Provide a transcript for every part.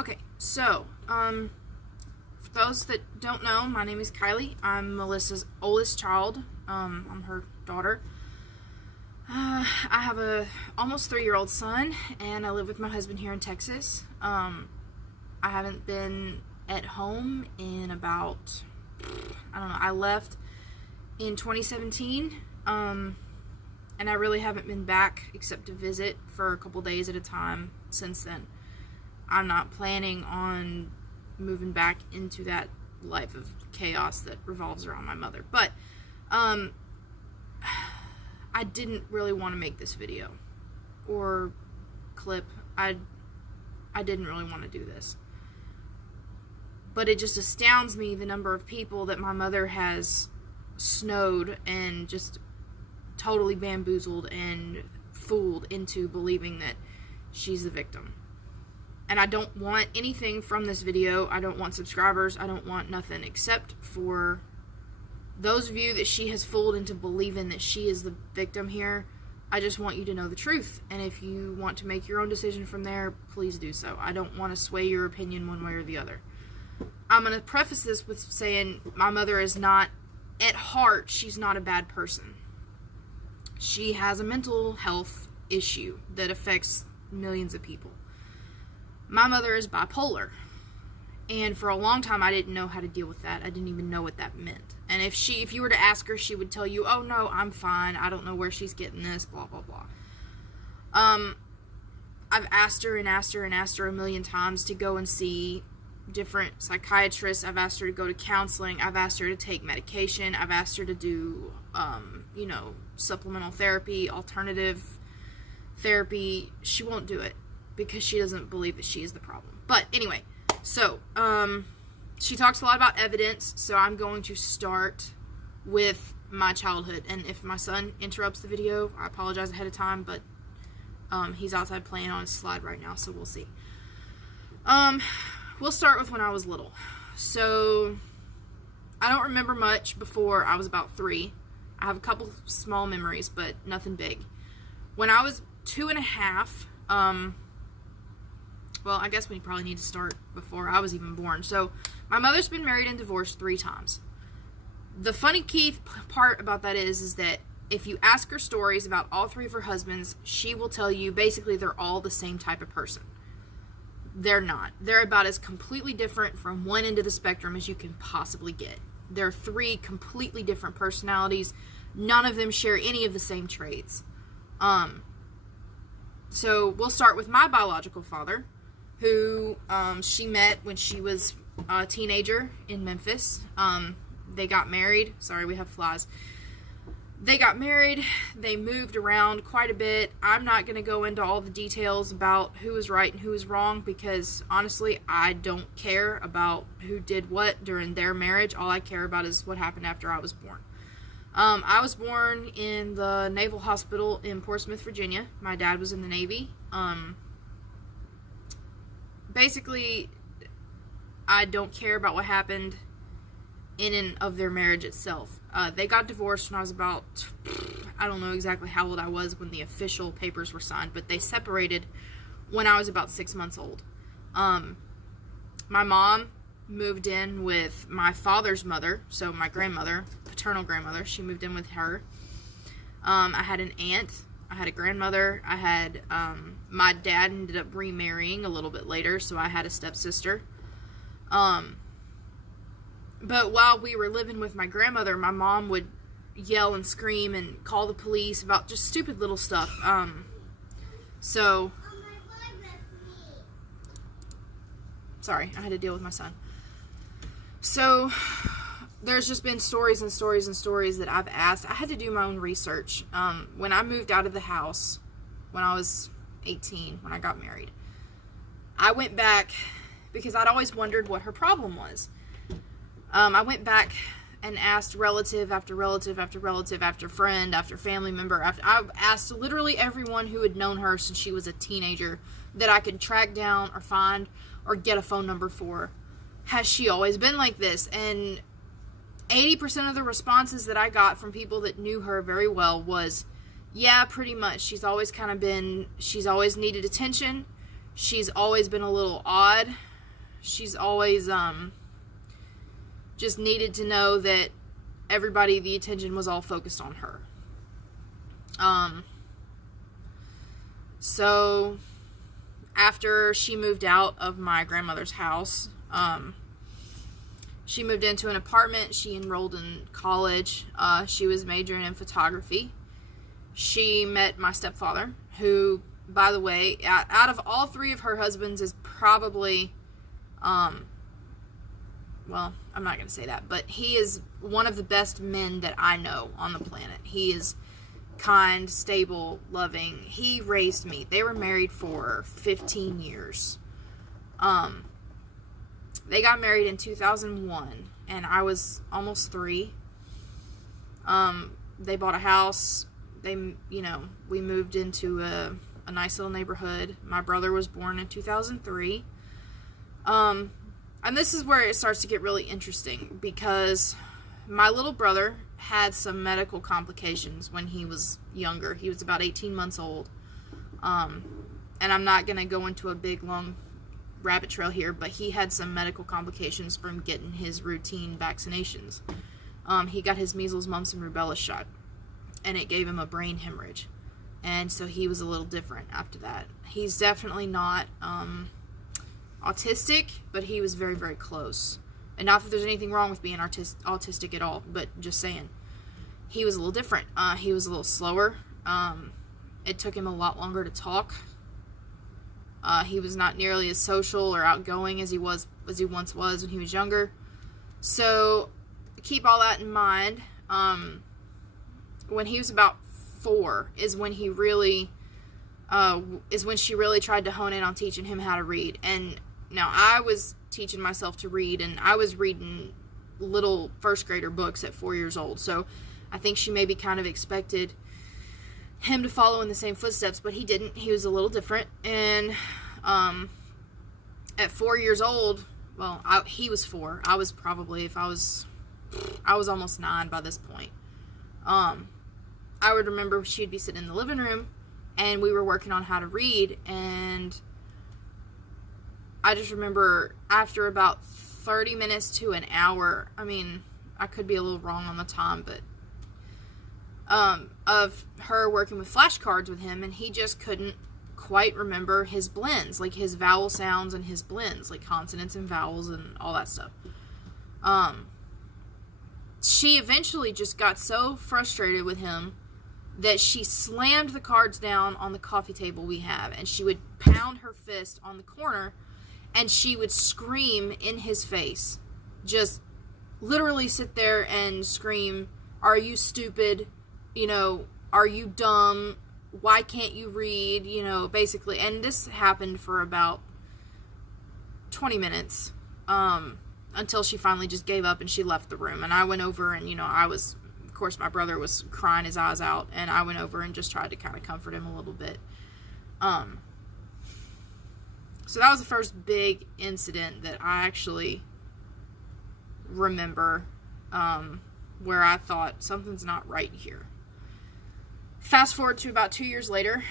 Okay, so, for those that don't know, my name is Kylie. I'm Melissa's oldest child. I'm her daughter. I have a almost 3-year-old son, and I live with my husband here in Texas. I haven't been at home in about, I left in 2017, and I really haven't been back except to visit for a couple days at a time since then. I'm not planning on moving back into that life of chaos that revolves around my mother. But I didn't really want to make this video or clip. I didn't really want to do this. But it just astounds me the number of people that my mother has snowed and just totally bamboozled and fooled into believing that she's the victim. And I don't want anything from this video. I don't want subscribers. I don't want nothing except for those of you that she has fooled into believing that she is the victim here. I just want you to know the truth. And if you want to make your own decision from there, please do so. I don't want to sway your opinion one way or the other. I'm going to preface this with saying my mother is not, at heart, she's not a bad person. She has a mental health issue that affects millions of people. My mother is bipolar, and for a long time I didn't know how to deal with that. I didn't even know what that meant. And if you were to ask her, she would tell you, oh no, I'm fine, I don't know where she's getting this, blah blah blah. I've asked her a million times to go and see different psychiatrists. I've asked her to go to counseling. I've asked her to take medication. I've asked her to do supplemental therapy, alternative therapy. She won't do it because she doesn't believe that she is the problem. But anyway, so she talks a lot about evidence, so I'm going to start with my childhood. And if my son interrupts the video, I apologize ahead of time, but he's outside playing on his slide right now, so we'll see. We'll start with when I was little. So I don't remember much before I was about 3. I have a couple small memories, but nothing big. When I was 2.5, well, I guess we probably need to start before I was even born. So, my mother's been married and divorced 3 times. The funny key part about that is that if you ask her stories about all 3 of her husbands, she will tell you basically they're all the same type of person. They're not. They're about as completely different from one end of the spectrum as you can possibly get. They're 3 completely different personalities. None of them share any of the same traits. So, we'll start with my biological father, who she met when she was a teenager in Memphis. They got married. Sorry, we have flies. They got married. They moved around quite a bit. I'm not going to go into all the details about who was right and who was wrong because, honestly, I don't care about who did what during their marriage. All I care about is what happened after I was born. I was born in the Naval Hospital in Portsmouth, Virginia. My dad was in the Navy. Basically, I don't care about what happened in and of their marriage itself. They got divorced when I was about, I don't know exactly how old I was when the official papers were signed, but they separated when I was about 6 months old. My mom moved in with my father's mother, so my grandmother, paternal grandmother. She moved in with her. I had an aunt. I had a grandmother. I had, my dad ended up remarrying a little bit later, so I had a stepsister. But while we were living with my grandmother, my mom would yell and scream and call the police about just stupid little stuff. Sorry, I had to deal with my son. So, there's just been stories and stories and stories that I've asked. I had to do my own research. When I moved out of the house, when I was 18, when I got married, I went back because I'd always wondered what her problem was. I went back and asked relative after relative after relative after friend after family member. I asked literally everyone who had known her since she was a teenager that I could track down or find or get a phone number for. Has she always been like this? And 80% of the responses that I got from people that knew her very well was, yeah, pretty much. She's always needed attention. She's always been a little odd. She's always just needed to know that the attention was all focused on her. So after she moved out of my grandmother's house, she moved into an apartment. She enrolled in college. She was majoring in photography. She met my stepfather, who, by the way, out of all three of her husbands, is probably, well, I'm not going to say that, but he is one of the best men that I know on the planet. He is kind, stable, loving. He raised me. They were married for 15 years. They got married in 2001, and I was almost 3. They bought a house. We moved into a nice little neighborhood. My brother was born in 2003. And this is where it starts to get really interesting, because my little brother had some medical complications when he was younger. He was about 18 months old. And I'm not going to go into a big, long rabbit trail here, but he had some medical complications from getting his routine vaccinations. He got his measles, mumps, and rubella shot, and it gave him a brain hemorrhage. And so he was a little different after that. He's definitely not autistic, but he was very, very close. And not that there's anything wrong with being autistic at all, but just saying. He was a little different. He was a little slower. It took him a lot longer to talk. He was not nearly as social or outgoing as he once was when he was younger. So keep all that in mind. When he was about 4 is when she really tried to hone in on teaching him how to read. And now I was teaching myself to read, and I was reading little first grader books at 4 years old. So I think she maybe kind of expected him to follow in the same footsteps, but he didn't. He was a little different. And at 4 years old, well, he was 4. I was probably, I was almost 9 by this point. I would remember she'd be sitting in the living room, and we were working on how to read, and I just remember after about 30 minutes to an hour, I mean, I could be a little wrong on the time, but of her working with flashcards with him, and he just couldn't quite remember his blends, like his vowel sounds and his blends, like consonants and vowels and all that stuff. She eventually just got so frustrated with him that she slammed the cards down on the coffee table we have, and she would pound her fist on the corner, and she would scream in his face. Just literally sit there and scream, "Are you stupid? Are you dumb? Why can't you read?" Basically. And this happened for about 20 minutes, until she finally just gave up and she left the room. And I went over and, of course, my brother was crying his eyes out, and I went over and just tried to kind of comfort him a little bit. So that was the first big incident that I actually remember, where I thought something's not right here. Fast forward to about 2 years later,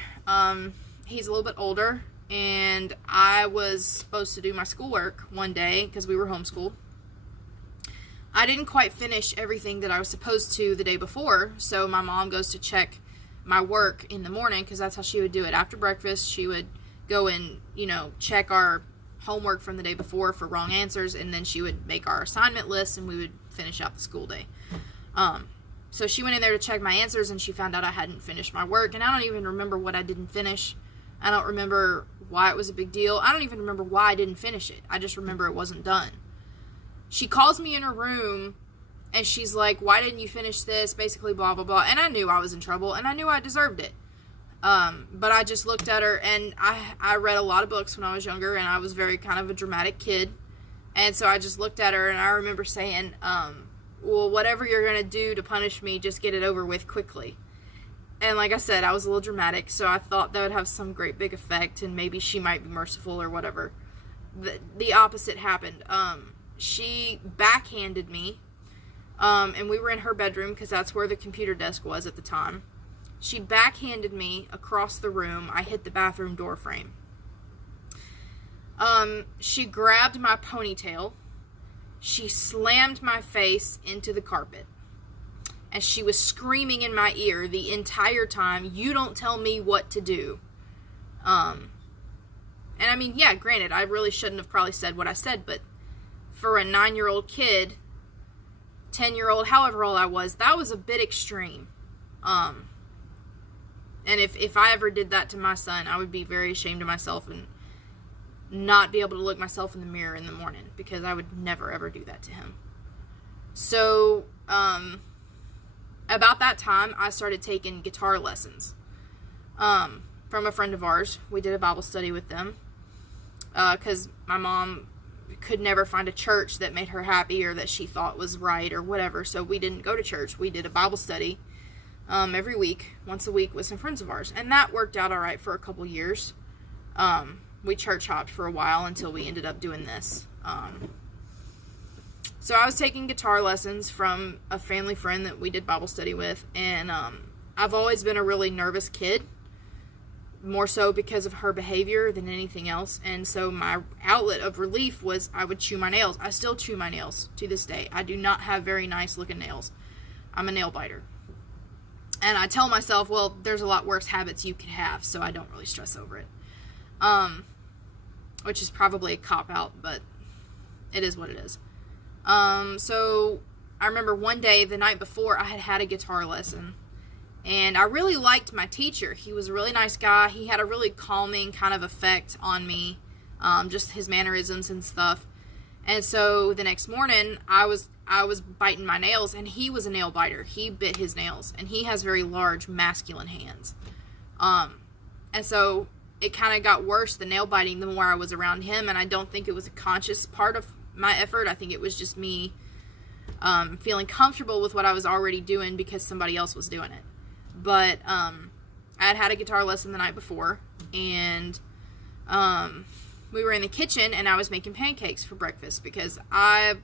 he's a little bit older, and I was supposed to do my schoolwork one day because we were homeschooled. I didn't quite finish everything that I was supposed to the day before, so my mom goes to check my work in the morning, because that's how she would do it. After breakfast, she would go and, check our homework from the day before for wrong answers, and then she would make our assignment list, and we would finish out the school day. So she went in there to check my answers, and she found out I hadn't finished my work, and I don't even remember what I didn't finish. I don't remember why it was a big deal. I don't even remember why I didn't finish it. I just remember it wasn't done. She calls me in her room, and she's like, "Why didn't you finish this?" Basically, blah, blah, blah. And I knew I was in trouble, and I knew I deserved it. But I just looked at her, and I read a lot of books when I was younger, and I was very kind of a dramatic kid. And so I just looked at her, and I remember saying, "Well, whatever you're going to do to punish me, just get it over with quickly." And like I said, I was a little dramatic, so I thought that would have some great big effect, and maybe she might be merciful or whatever. The opposite happened. She backhanded me, and we were in her bedroom, because that's where the computer desk was at the time. She backhanded me across the room. I hit the bathroom door frame. She grabbed my ponytail. She slammed my face into the carpet. And she was screaming in my ear the entire time, "You don't tell me what to do." And I mean, yeah, granted, I really shouldn't have probably said what I said, but for a 9-year-old kid, 10-year-old, however old I was, that was a bit extreme. And if I ever did that to my son, I would be very ashamed of myself and not be able to look myself in the mirror in the morning, because I would never ever do that to him. So, about that time, I started taking guitar lessons from a friend of ours. We did a Bible study with them because my mom could never find a church that made her happy or that she thought was right or whatever, so we didn't go to church. We did a Bible study every week, once a week, with some friends of ours, and that worked out all right for a couple years. We church hopped for a while until we ended up doing this. So I was taking guitar lessons from a family friend that we did Bible study with, and I've always been a really nervous kid, more so because of her behavior than anything else, and so my outlet of relief was I would chew my nails. I still chew my nails to this day. I do not have very nice looking nails. I'm a nail biter. And I tell myself, well, there's a lot worse habits you could have, so I don't really stress over it. Which is probably a cop-out, but it is what it is. So I remember one day, the night before, I had a guitar lesson, and I really liked my teacher. He was a really nice guy. He had a really calming kind of effect on me, just his mannerisms and stuff. And so the next morning, I was biting my nails, and he was a nail biter. He bit his nails, and he has very large masculine hands. And so it kind of got worse, the nail biting, the more I was around him, and I don't think it was a conscious part of my effort. I think it was just me feeling comfortable with what I was already doing because somebody else was doing it. But I had a guitar lesson the night before, and we were in the kitchen, and I was making pancakes for breakfast because I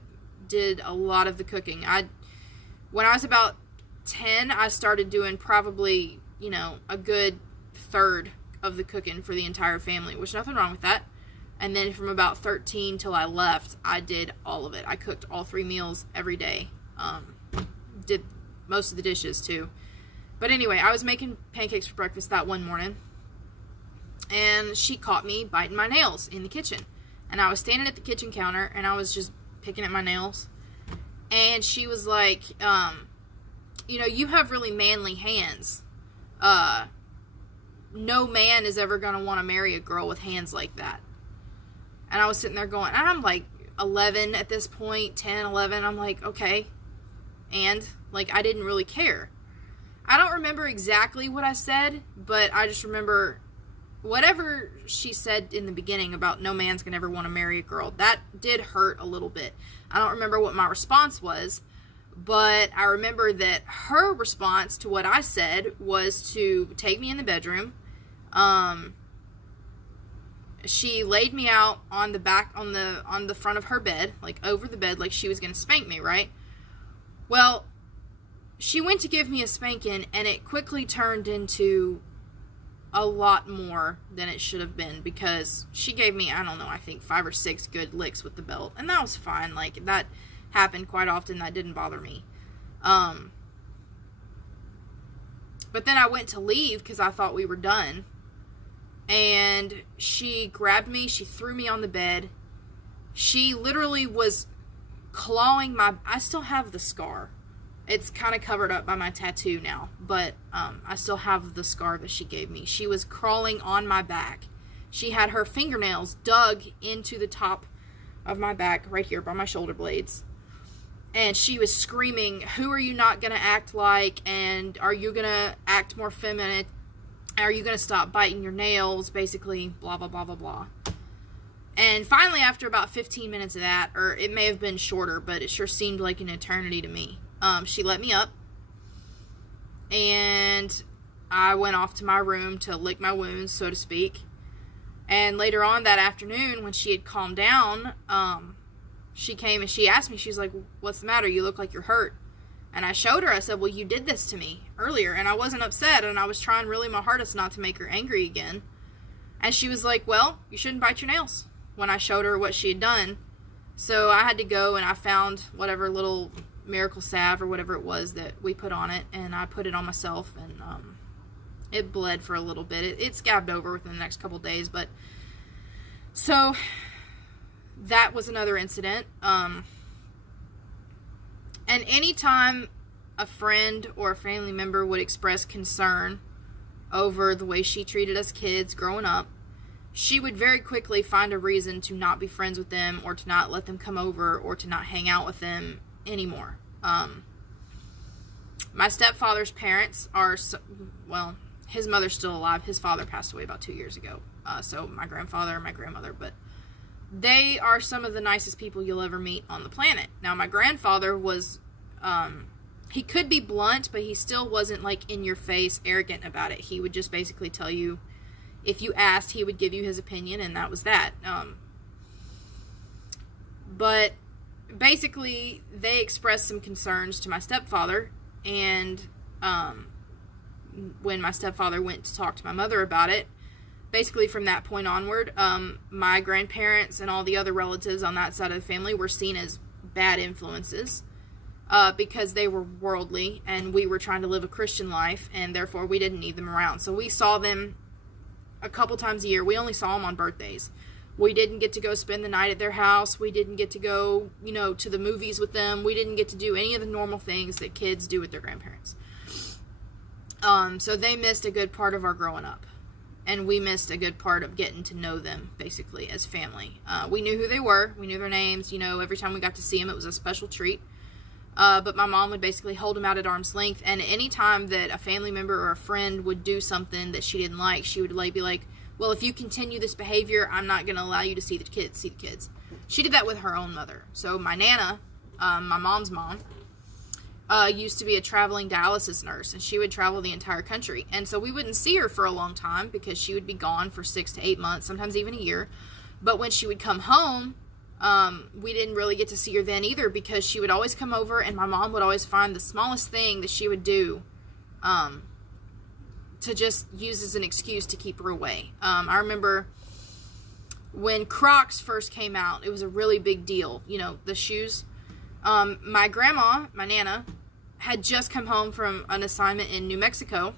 did a lot of the cooking. When I was about 10, I started doing probably, a good third of the cooking for the entire family, which nothing wrong with that. And then from about 13 till I left, I did all of it. I cooked all 3 meals every day. Did most of the dishes too. But anyway, I was making pancakes for breakfast that one morning, and she caught me biting my nails in the kitchen. And I was standing at the kitchen counter, and I was just picking at my nails. And she was like, you have really manly hands. No man is ever going to want to marry a girl with hands like that. And I was sitting there going, and I'm like 11 at this point, 10, 11. I'm like, okay. And, I didn't really care. I don't remember exactly what I said, but I just remember whatever she said in the beginning about no man's going to ever want to marry a girl. That did hurt a little bit. I don't remember what my response was, but I remember that her response to what I said was to take me in the bedroom. She laid me out on the back, on the front of her bed, over the bed, like she was going to spank me, right? Well, she went to give me a spanking, and it quickly turned into a lot more than it should have been, because she gave me, I don't know, I think 5 or 6 good licks with the belt, and that was fine. That happened quite often. That didn't bother me. But then I went to leave because I thought we were done, and she grabbed me, she threw me on the bed. She literally was clawing I still have the scar. It's kind of covered up by my tattoo now, but I still have the scar that she gave me. She was crawling on my back. She had her fingernails dug into the top of my back, right here by my shoulder blades. And she was screaming, "Who are you not going to act like? And are you going to act more feminine? Are you going to stop biting your nails?" Basically, blah, blah, blah, blah, blah. And finally, after about 15 minutes of that, or it may have been shorter, but it sure seemed like an eternity to me, she let me up, and I went off to my room to lick my wounds, so to speak. And later on that afternoon, when she had calmed down, she came and she asked me, she's like, "What's the matter? You look like you're hurt." And I showed her, I said, "Well, you did this to me earlier," and I wasn't upset, and I was trying really my hardest not to make her angry again. And she was like, "Well, you shouldn't bite your nails." when I showed her what she had done. So I had to go and I found whatever little miracle salve or whatever it was that we put on it, and I put it on myself, and it bled for a little bit. It scabbed over within the next couple days, but so that was another incident. And anytime a friend or a family member would express concern over the way she treated us kids growing up, she would very quickly find a reason to not be friends with them, or to not let them come over, or to not hang out with them anymore. My stepfather's parents are, well, his mother's still alive. His father passed away about 2 years ago. So my grandfather and my grandmother, but they are some of the nicest people you'll ever meet on the planet. Now, my grandfather was, he could be blunt, but he still wasn't like in your face arrogant about it. He would just basically tell you, if you asked, he would give you his opinion, and that was that. But basically, they expressed some concerns to my stepfather, and when my stepfather went to talk to my mother about it, basically from that point onward, my grandparents and all the other relatives on that side of the family were seen as bad influences, because they were worldly, and we were trying to live a Christian life, and therefore we didn't need them around. So we saw them a couple times a year. We only saw them on birthdays. We didn't get to go spend the night at their house. We didn't get to go, to the movies with them. We didn't get to do any of the normal things that kids do with their grandparents. So they missed a good part of our growing up. And we missed a good part of getting to know them, basically, as family. We knew who they were. We knew their names. Every time we got to see them, it was a special treat. But my mom would basically hold them out at arm's length. And any time that a family member or a friend would do something that she didn't like, she would be like, well, if you continue this behavior, I'm not going to allow you to see the kids. She did that with her own mother. So my Nana, my mom's mom, used to be a traveling dialysis nurse, and she would travel the entire country. And so we wouldn't see her for a long time because she would be gone for 6 to 8 months, sometimes even a year. But when she would come home, we didn't really get to see her then either, because she would always come over, and my mom would always find the smallest thing that she would do to just use as an excuse to keep her away. I remember when Crocs first came out, it was a really big deal, the shoes. My grandma, my Nana, had just come home from an assignment in New Mexico,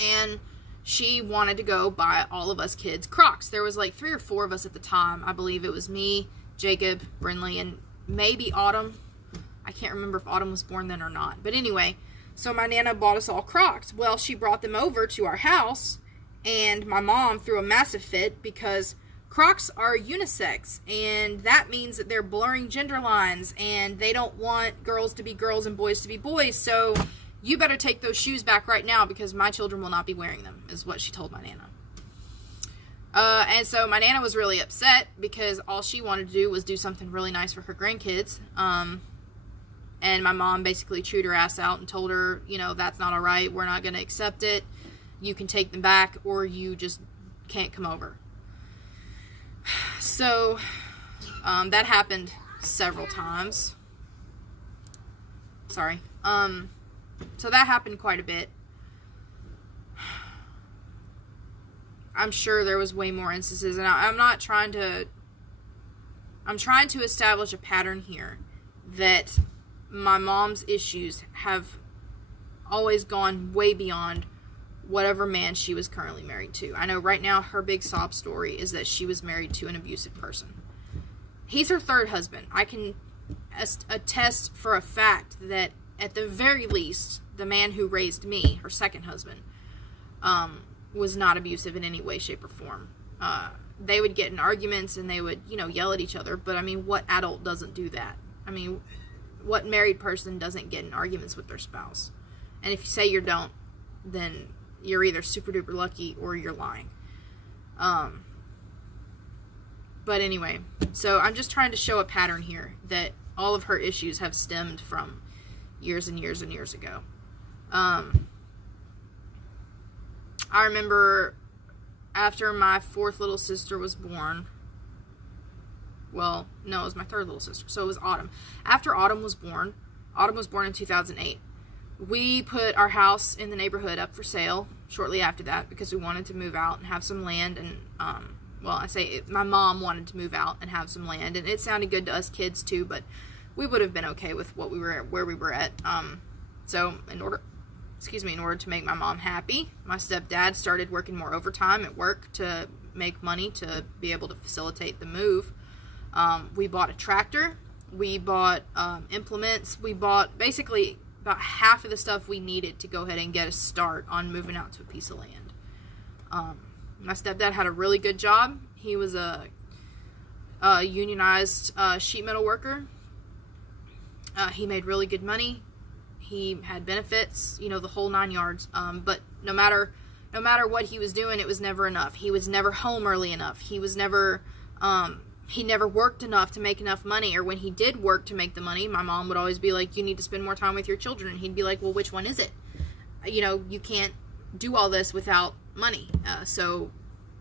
and she wanted to go buy all of us kids Crocs. There was like 3 or 4 of us at the time. I believe it was me, Jacob, Brinley, and maybe Autumn. I can't remember if Autumn was born then or not. But anyway, so my Nana bought us all Crocs. Well, she brought them over to our house, and my mom threw a massive fit because Crocs are unisex, and that means that they're blurring gender lines, and they don't want girls to be girls and boys to be boys, so you better take those shoes back right now because my children will not be wearing them, is what she told my Nana. And so my Nana was really upset because all she wanted to do was do something really nice for her grandkids. And my mom basically chewed her ass out and told her, that's not all right. We're not going to accept it. You can take them back, or you just can't come over. So that happened several times. Sorry. So that happened quite a bit. I'm sure there was way more instances, and I'm trying to establish a pattern here that my mom's issues have always gone way beyond whatever man she was currently married to. I know right now her big sob story is that she was married to an abusive person. He's her 3rd husband. I can attest for a fact that at the very least, the man who raised me, her 2nd husband, was not abusive in any way, shape, or form. They would get in arguments and they would, yell at each other. But, what adult doesn't do that? What married person doesn't get in arguments with their spouse? And if you say you don't, then you're either super duper lucky or you're lying. But anyway, so I'm just trying to show a pattern here that all of her issues have stemmed from years and years and years ago. I remember after my 4th little sister was born, well, no, it was my 3rd little sister, so it was Autumn. After Autumn was born in 2008, we put our house in the neighborhood up for sale shortly after that because we wanted to move out and have some land and well, I say it, my mom wanted to move out and have some land, and it sounded good to us kids too, but we would have been okay with what we were at, where we were at. So in order to make my mom happy, my stepdad started working more overtime at work to make money to be able to facilitate the move. We bought a tractor, we bought implements, we bought basically about half of the stuff we needed to go ahead and get a start on moving out to a piece of land. My stepdad had a really good job. He was a unionized sheet metal worker. He made really good money. He had benefits, the whole 9 yards. But no matter what he was doing, it was never enough. He was never home early enough. He never worked enough to make enough money. Or when he did work to make the money, my mom would always be like, you need to spend more time with your children. And he'd be like, well, which one is it? You can't do all this without money. So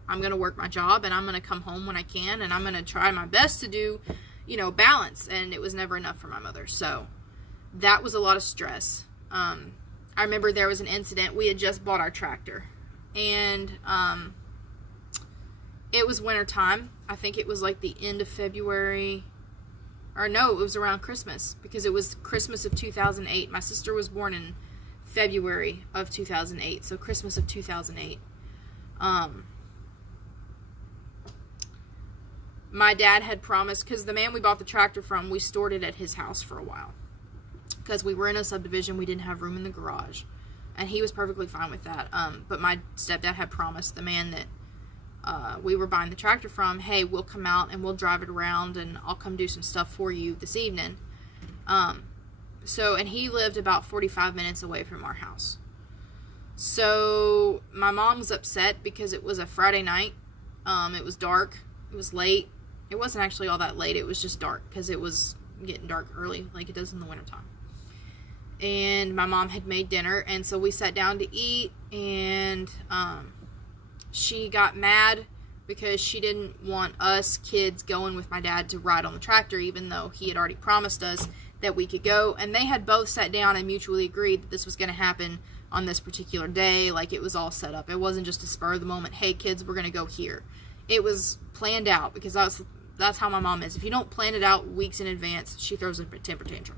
I'm going to work my job, and I'm going to come home when I can, and I'm going to try my best to do, balance. And it was never enough for my mother. So that was a lot of stress. I remember there was an incident. We had just bought our tractor, and it was winter time. I think it was like the end of February, or no, it was around Christmas, because it was Christmas of 2008. My sister was born in February of 2008, so Christmas of 2008. My dad had promised, because the man we bought the tractor from, we stored it at his house for a while. Because we were in a subdivision, we didn't have room in the garage. And he was perfectly fine with that. But my stepdad had promised the man that we were buying the tractor from, hey, we'll come out and we'll drive it around, and I'll come do some stuff for you this evening. And he lived about 45 minutes away from our house. So my mom was upset because it was a Friday night. It was dark. It was late. It wasn't actually all that late. It was just dark because it was getting dark early like it does in the wintertime. And my mom had made dinner, and so we sat down to eat, and she got mad because she didn't want us kids going with my dad to ride on the tractor, even though he had already promised us that we could go. And they had both sat down and mutually agreed that this was going to happen on this particular day. Like, it was all set up. It wasn't just a spur of the moment, hey kids, we're going to go here. It was planned out, because that's how my mom is. If you don't plan it out weeks in advance, she throws a temper tantrum.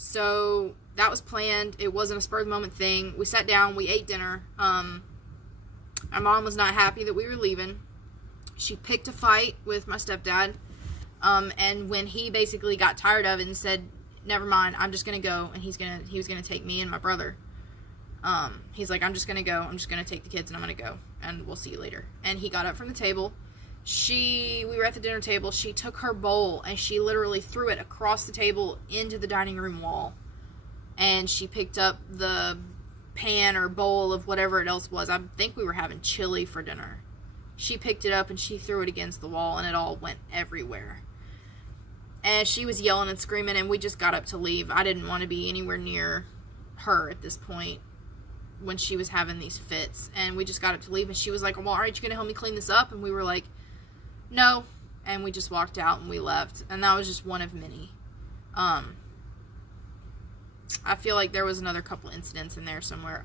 So that was planned. It wasn't a spur of the moment thing. We sat down, we ate dinner. My mom was not happy that we were leaving. She picked a fight with my stepdad. And when he basically got tired of it and said, never mind, I'm just going to go, and he was going to take me and my brother. He's like, I'm just going to go. I'm just going to take the kids, and I'm going to go, and we'll see you later. And he got up from the table. We were at the dinner table. She took her bowl, and she literally threw it across the table into the dining room wall. And she picked up the pan or bowl of whatever it else was. I think we were having chili for dinner. She picked it up, and she threw it against the wall, and it all went everywhere. And she was yelling and screaming, and we just got up to leave. I didn't want to be anywhere near her at this point when she was having these fits. And we just got up to leave, and she was like, well, aren't you going to help me clean this up? And we were like, no. And we just walked out and we left. And that was just one of many. I feel like there was another couple incidents in there somewhere.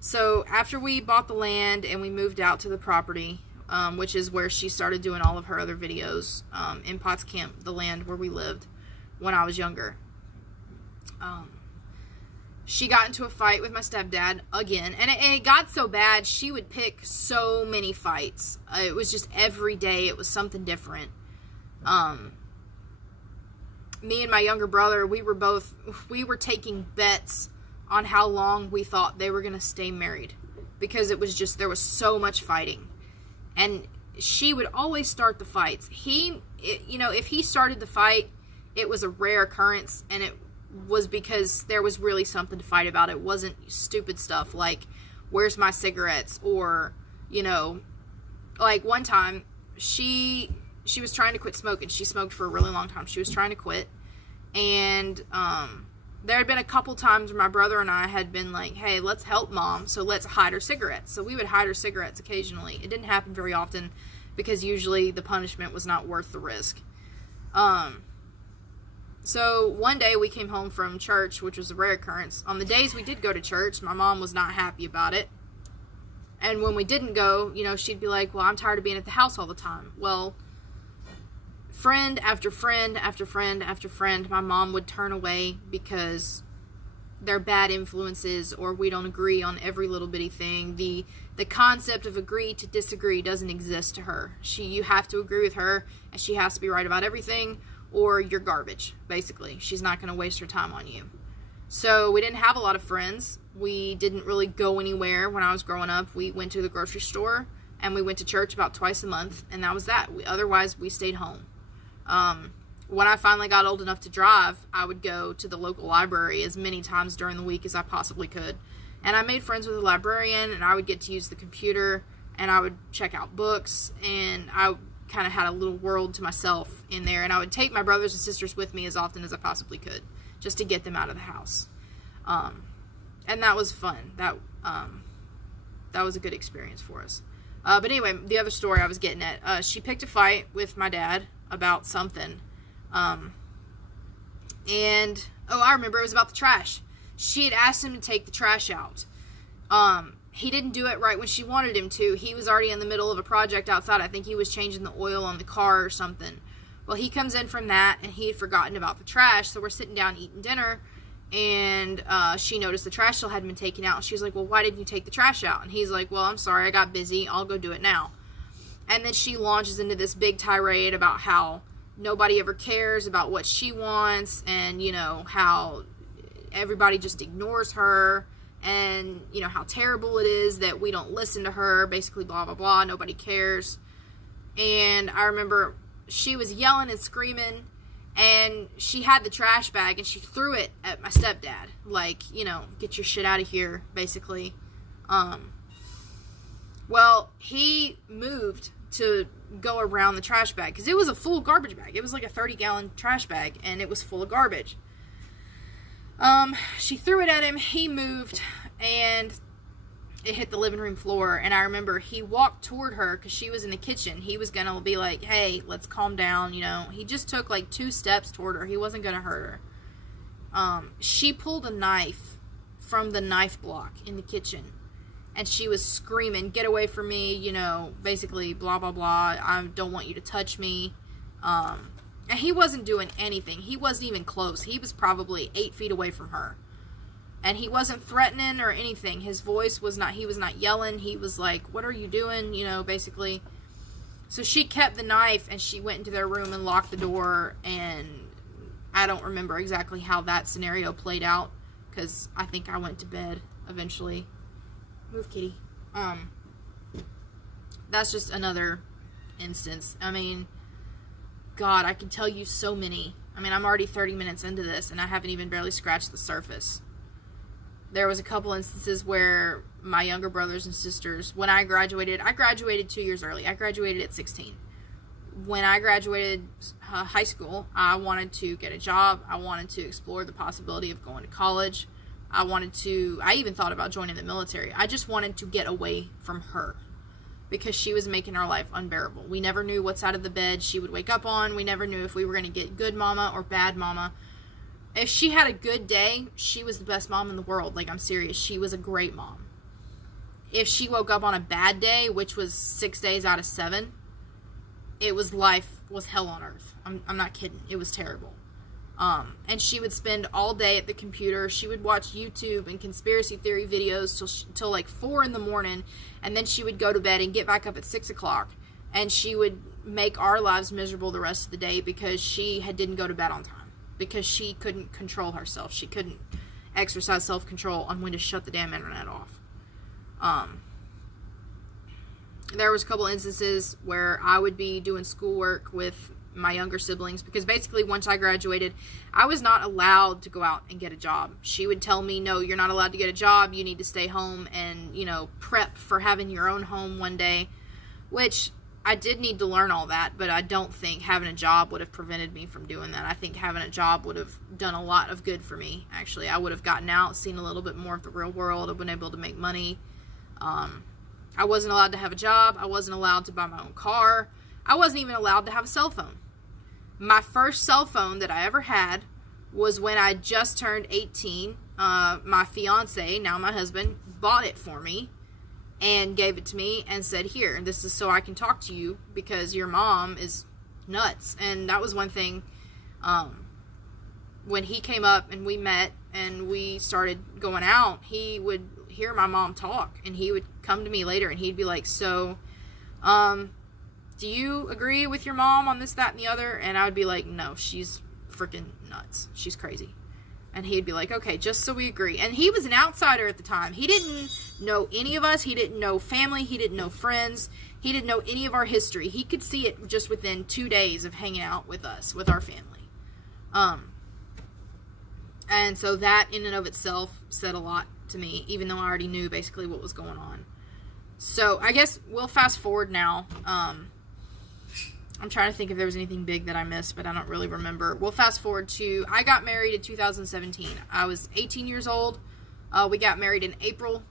So after we bought the land and we moved out to the property, which is where she started doing all of her other videos, in Potts Camp, the land where we lived when I was younger. She got into a fight with my stepdad again, and it got so bad, she would pick so many fights. It was just every day, it was something different. Me and my younger brother, we were taking bets on how long we thought they were going to stay married, because it was just, there was so much fighting. And she would always start the fights. If he started the fight, it was a rare occurrence, and it was because there was really something to fight about. It wasn't stupid stuff like, where's my cigarettes? Or, like one time, she was trying to quit smoking. She smoked for a really long time. She was trying to quit. And there had been a couple times where my brother and I had been like, hey, let's help mom, so let's hide her cigarettes. So we would hide her cigarettes occasionally. It didn't happen very often, because usually the punishment was not worth the risk. So one day we came home from church, which was a rare occurrence. On the days we did go to church, my mom was not happy about it. And when we didn't go, you know, she'd be like, well, I'm tired of being at the house all the time. Well, friend after friend after friend after friend, my mom would turn away because they're bad influences, or we don't agree on every little bitty thing. The concept of agree to disagree doesn't exist to her. You have to agree with her, and she has to be right about everything, or you're garbage, basically. She's not going to waste her time on you. So we didn't have a lot of friends. We didn't really go anywhere when I was growing up. We went to the grocery store, and we went to church about twice a month, and that was that. Otherwise, we stayed home. When I finally got old enough to drive, I would go to the local library as many times during the week as I possibly could. And I made friends with a librarian, and I would get to use the computer, and I would check out books, and I kind of had a little world to myself in there. And I would take my brothers and sisters with me as often as I possibly could, just to get them out of the house. And that was fun. That was a good experience for us. But anyway, the other story I was getting at, she picked a fight with my dad about something. And, I remember, it was about the trash. She had asked him to take the trash out. He didn't do it right when she wanted him to. He was already in the middle of a project outside. I think he was changing the oil on the car or something. Well, he comes in from that, and he had forgotten about the trash, so we're sitting down eating dinner, and she noticed the trash still hadn't been taken out, and she was like, well, why didn't you take the trash out? And he's like, well, I'm sorry, I got busy, I'll go do it now. And then she launches into this big tirade about how nobody ever cares about what she wants, and, you know, how everybody just ignores her, and, you know, how terrible it is that we don't listen to her, basically blah, blah, blah, nobody cares. And I remember she was yelling and screaming, and she had the trash bag, and she threw it at my stepdad, like, you know, get your shit out of here, basically. Well, he moved to go around the trash bag, because it was a full garbage bag. It was like a 30-gallon trash bag, and it was full of garbage. She threw it at him, he moved, and it hit the living room floor. And I remember he walked toward her, because she was in the kitchen. He was gonna be like, hey, let's calm down, you know. He just took like 2 steps toward her. He wasn't gonna hurt her. She pulled a knife from the knife block in the kitchen, and she was screaming, get away from me, you know, basically blah, blah, blah, I don't want you to touch me. And he wasn't doing anything. He wasn't even close. He was probably 8 feet away from her. And he wasn't threatening or anything. His voice was not, he was not yelling. He was like, what are you doing? You know, basically. So she kept the knife, and she went into their room and locked the door. And I don't remember exactly how that scenario played out, because I think I went to bed eventually. Move, kitty. That's just another instance. I mean, God, I can tell you so many. I mean, I'm already 30 minutes into this, and I haven't even barely scratched the surface. There was a couple instances where my younger brothers and sisters, when I graduated 2 years early. I graduated at 16. When I graduated high school, I wanted to get a job. I wanted to explore the possibility of going to college. I even thought about joining the military. I just wanted to get away from her, because she was making our life unbearable. We never knew what side of the bed she would wake up on. We never knew if we were going to get good mama or bad mama. If she had a good day, she was the best mom in the world. Like, I'm serious. She was a great mom. If she woke up on a bad day, which was 6 days out of 7, life was hell on earth. I'm not kidding. It was terrible. And she would spend all day at the computer. She would watch YouTube and conspiracy theory videos till like 4 in the morning, and then she would go to bed and get back up at 6 o'clock, and she would make our lives miserable the rest of the day, because she didn't go to bed on time, because she couldn't control herself. She couldn't exercise self-control on when to shut the damn internet off. There was a couple instances where I would be doing schoolwork with my younger siblings, because basically once I graduated, I was not allowed to go out and get a job. She would tell me, no, you're not allowed to get a job. You need to stay home and, you know, prep for having your own home one day, which I did need to learn all that, but I don't think having a job would have prevented me from doing that. I think having a job would have done a lot of good for me, actually. I would have gotten out, seen a little bit more of the real world, I've been able to make money. I wasn't allowed to have a job. I wasn't allowed to buy my own car. I wasn't even allowed to have a cell phone. My first cell phone that I ever had was when I just turned 18. My fiance, now my husband, bought it for me. and gave it to me and said, here, this is so I can talk to you because your mom is nuts. And that was one thing, when he came up and we met and we started going out, he would hear my mom talk, and he would come to me later and he'd be like, so, do you agree with your mom on this, that, and the other? And I would be like, no, she's freaking nuts. She's crazy. And he'd be like, okay, just so we agree. And he was an outsider at the time. He didn't know any of us. He didn't know family. He didn't know friends. He didn't know any of our history. He could see it just within 2 days of hanging out with us, with our family. And so that in and of itself said a lot to me, even though I already knew basically what was going on. So I guess we'll fast forward now. I'm trying to think if there was anything big that I missed, but I don't really remember. We'll fast forward to, I got married in 2017. I was 18 years old. We got married in April.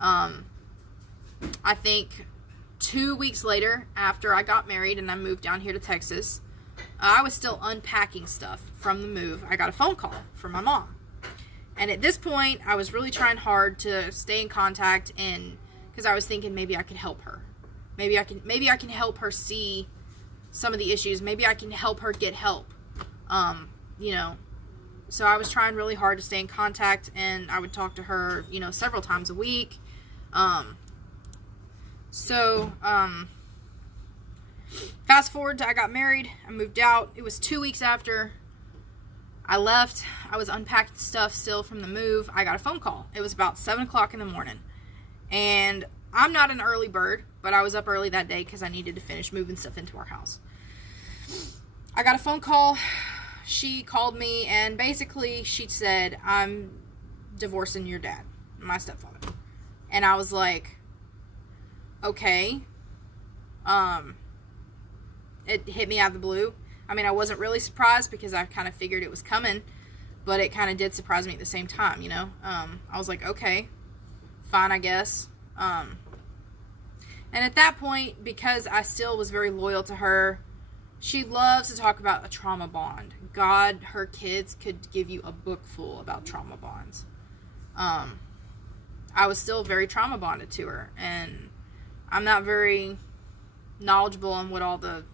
I think 2 weeks later, after I got married and I moved down here to Texas, I was still unpacking stuff from the move. I got a phone call from my mom. And at this point, I was really trying hard to stay in contact, and because I was thinking maybe I could help her. Maybe I can help her see some of the issues. Maybe I can help her get help. So I was trying really hard to stay in contact, and I would talk to her, several times a week. Fast forward to I got married. I moved out. It was 2 weeks after I left. I was unpacking stuff still from the move. I got a phone call. It was about 7 o'clock in the morning. And I'm not an early bird, but I was up early that day because I needed to finish moving stuff into our house. I got a phone call. She called me, and basically she said, I'm divorcing your dad, my stepfather. And I was like, okay. It hit me out of the blue. I mean, I wasn't really surprised because I kind of figured it was coming, but it kind of did surprise me at the same time, I was like, okay, fine, I guess. And at that point, because I still was very loyal to her, she loves to talk about a trauma bond. God, her kids could give you a book full about trauma bonds. I was still very trauma bonded to her, and I'm not very knowledgeable on what all the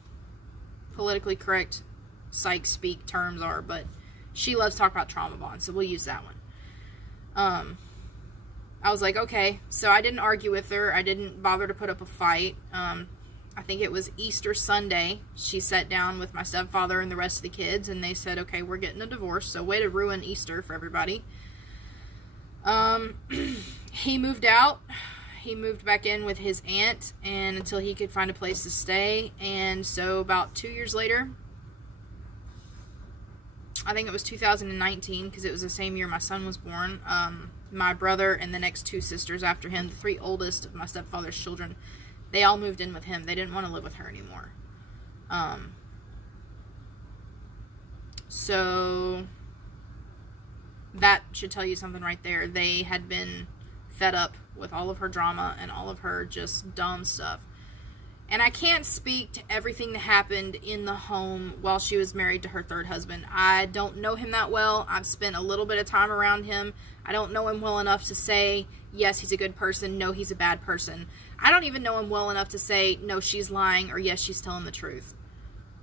politically correct psych speak terms are, but she loves to talk about trauma bonds, so we'll use that one. I was like, okay, so I didn't argue with her. I didn't bother to put up a fight. I think it was Easter Sunday. She sat down with my stepfather and the rest of the kids, and they said, okay, we're getting a divorce, so way to ruin Easter for everybody. He moved out. He moved back in with his aunt, and until he could find a place to stay. And so about 2 years later, I think it was 2019, because it was the same year my son was born, my brother and the next two sisters after him, the three oldest of my stepfather's children, they all moved in with him. They didn't want to live with her anymore. So that should tell you something right there. They had been fed up with all of her drama and all of her just dumb stuff. And I can't speak to everything that happened in the home while she was married to her third husband. I don't know him that well. I've spent a little bit of time around him. I don't know him well enough to say, yes, he's a good person, no, he's a bad person. I don't even know him well enough to say, no, she's lying, or yes, she's telling the truth.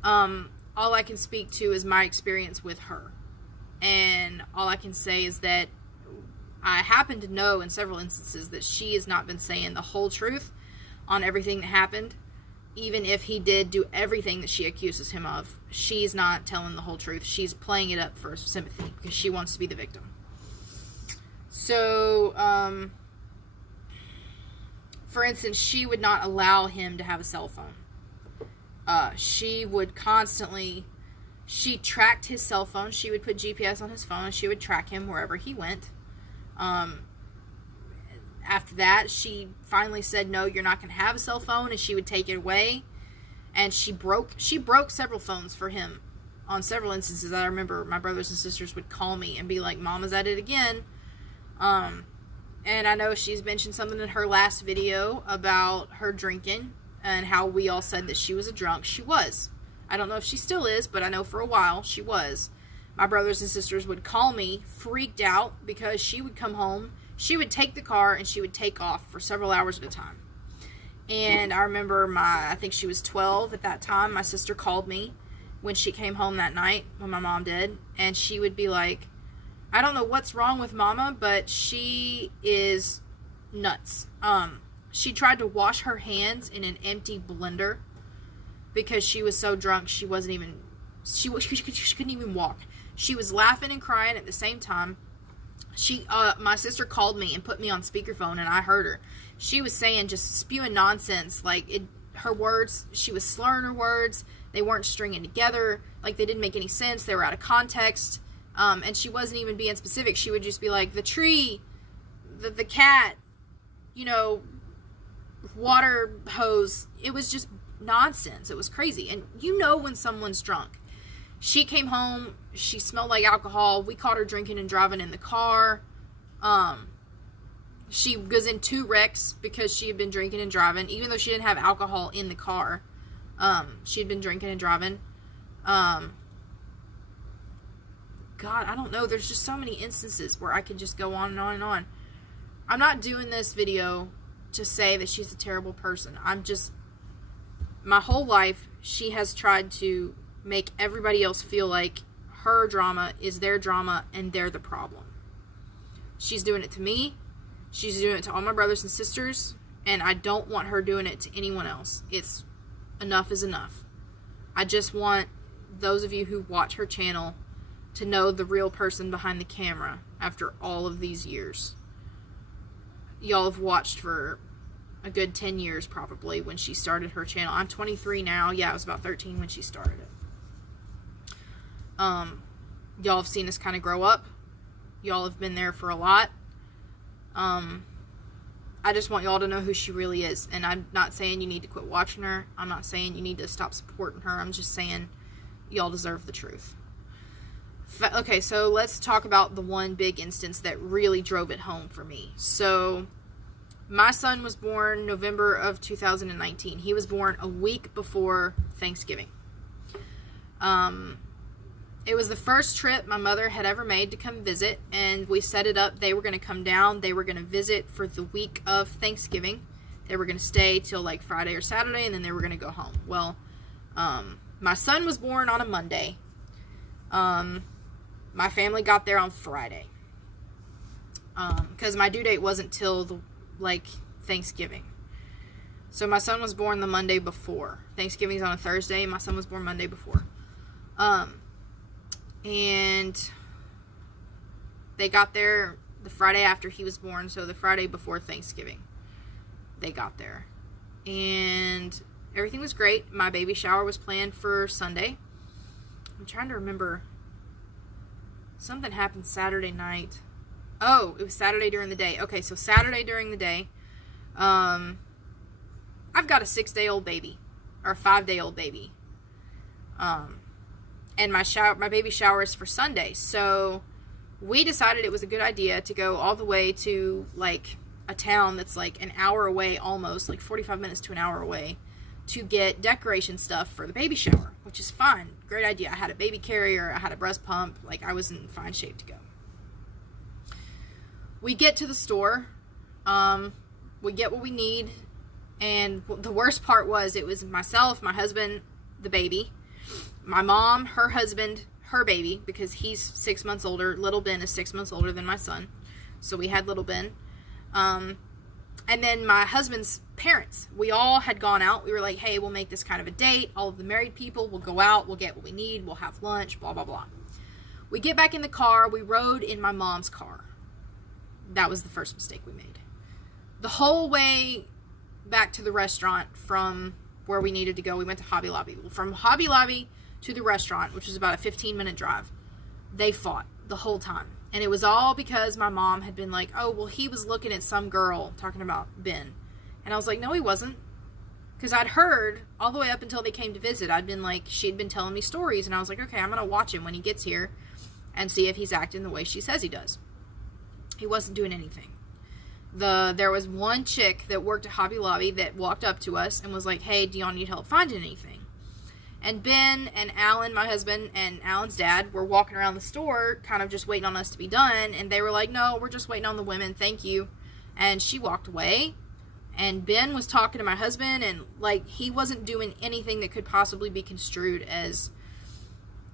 All I can speak to is my experience with her. And all I can say is that I happen to know in several instances that she has not been saying the whole truth on everything that happened. Even if he did do everything that she accuses him of, she's not telling the whole truth. She's playing it up for sympathy because she wants to be the victim. So, for instance, she would not allow him to have a cell phone. She would constantly, she tracked his cell phone. She would put GPS on his phone, and she would track him wherever he went. After that, she finally said, no, you're not going to have a cell phone, and she would take it away. And she broke several phones for him on several instances. I remember my brothers and sisters would call me and be like, Mama's at it again. And I know she's mentioned something in her last video about her drinking and how we all said that she was a drunk. She was. I don't know if she still is, but I know for a while she was. My brothers and sisters would call me freaked out because she would come home. she would take the car and she would take off for several hours at a time. And I remember I think she was 12 at that time. My sister called me when she came home that night, when my mom did, and she would be like, I don't know what's wrong with Mama, but she is nuts. She tried to wash her hands in an empty blender because she was so drunk she couldn't even walk. She was laughing and crying at the same time. My sister called me and put me on speakerphone, and I heard her. She was saying, just spewing nonsense, her words, she was slurring her words, they weren't stringing together, like they didn't make any sense, they were out of context, and she wasn't even being specific. She would just be like, the tree, the cat, water hose. It was just nonsense. It was crazy. And when someone's drunk. She came home, she smelled like alcohol. We caught her drinking and driving in the car. She was in 2 wrecks because she had been drinking and driving, even though she didn't have alcohol in the car. She had been drinking and driving. God, I don't know. There's just so many instances where I could just go on and on and on. I'm not doing this video to say that she's a terrible person. My whole life, she has tried to make everybody else feel like her drama is their drama and they're the problem. She's doing it to me. She's doing it to all my brothers and sisters, and I don't want her doing it to anyone else. Enough is enough. I just want those of you who watch her channel to know the real person behind the camera after all of these years. Y'all have watched for a good 10 years probably when she started her channel. I'm 23 now. Yeah, I was about 13 when she started it. Y'all have seen us kind of grow up. Y'all have been there for a lot. I just want y'all to know who she really is. And I'm not saying you need to quit watching her. I'm not saying you need to stop supporting her. I'm just saying y'all deserve the truth. Okay, so let's talk about the one big instance that really drove it home for me. So, my son was born November of 2019. He was born a week before Thanksgiving. It was the first trip my mother had ever made to come visit, and we set it up. They were going to come down. They were going to visit for the week of Thanksgiving. They were going to stay till like Friday or Saturday, and then they were going to go home. Well, my son was born on a Monday. My family got there on Friday. Because my due date wasn't till Thanksgiving. So my son was born the Monday before. Thanksgiving's on a Thursday. My son was born Monday before. And they got there the Friday after he was born, so the Friday before Thanksgiving they got there. And everything was great. My baby shower was planned for Sunday. I'm trying to remember. Something happened Saturday night. Oh, it was Saturday during the day. Okay, so Saturday during the day, I've got a 6-day-old baby, or a 5-day-old baby. And my baby shower is for Sunday. So we decided it was a good idea to go all the way to a town that's an hour away almost, 45 minutes to an hour away, to get decoration stuff for the baby shower, which is fine. Great idea. I had a baby carrier, I had a breast pump, I was in fine shape to go. We get to the store, we get what we need, and the worst part was it was myself, my husband, the baby, my mom, her husband, her baby, because he's 6 months older. Little Ben is 6 months older than my son, so we had little Ben. And then my husband's parents. We all had gone out. We were like, hey, we'll make this kind of a date. All of the married people will go out. We'll get what we need. We'll have lunch, blah, blah, blah. We get back in the car. We rode in my mom's car. That was the first mistake we made. The whole way back to the restaurant from where we needed to go, we went to Hobby Lobby. From Hobby Lobby to the restaurant, which was about a 15-minute drive, they fought the whole time. And it was all because my mom had been like, oh, well, he was looking at some girl, talking about Ben. And I was like, no, he wasn't. Because I'd heard all the way up until they came to visit, she'd been telling me stories. And I was like, okay, I'm going to watch him when he gets here and see if he's acting the way she says he does. He wasn't doing anything. There was one chick that worked at Hobby Lobby that walked up to us and was like, hey, do y'all need help finding anything? And Ben and Alan, my husband, and Alan's dad were walking around the store, kind of just waiting on us to be done. And they were like, no, we're just waiting on the women. Thank you. And she walked away. And Ben was talking to my husband, and, like, he wasn't doing anything that could possibly be construed as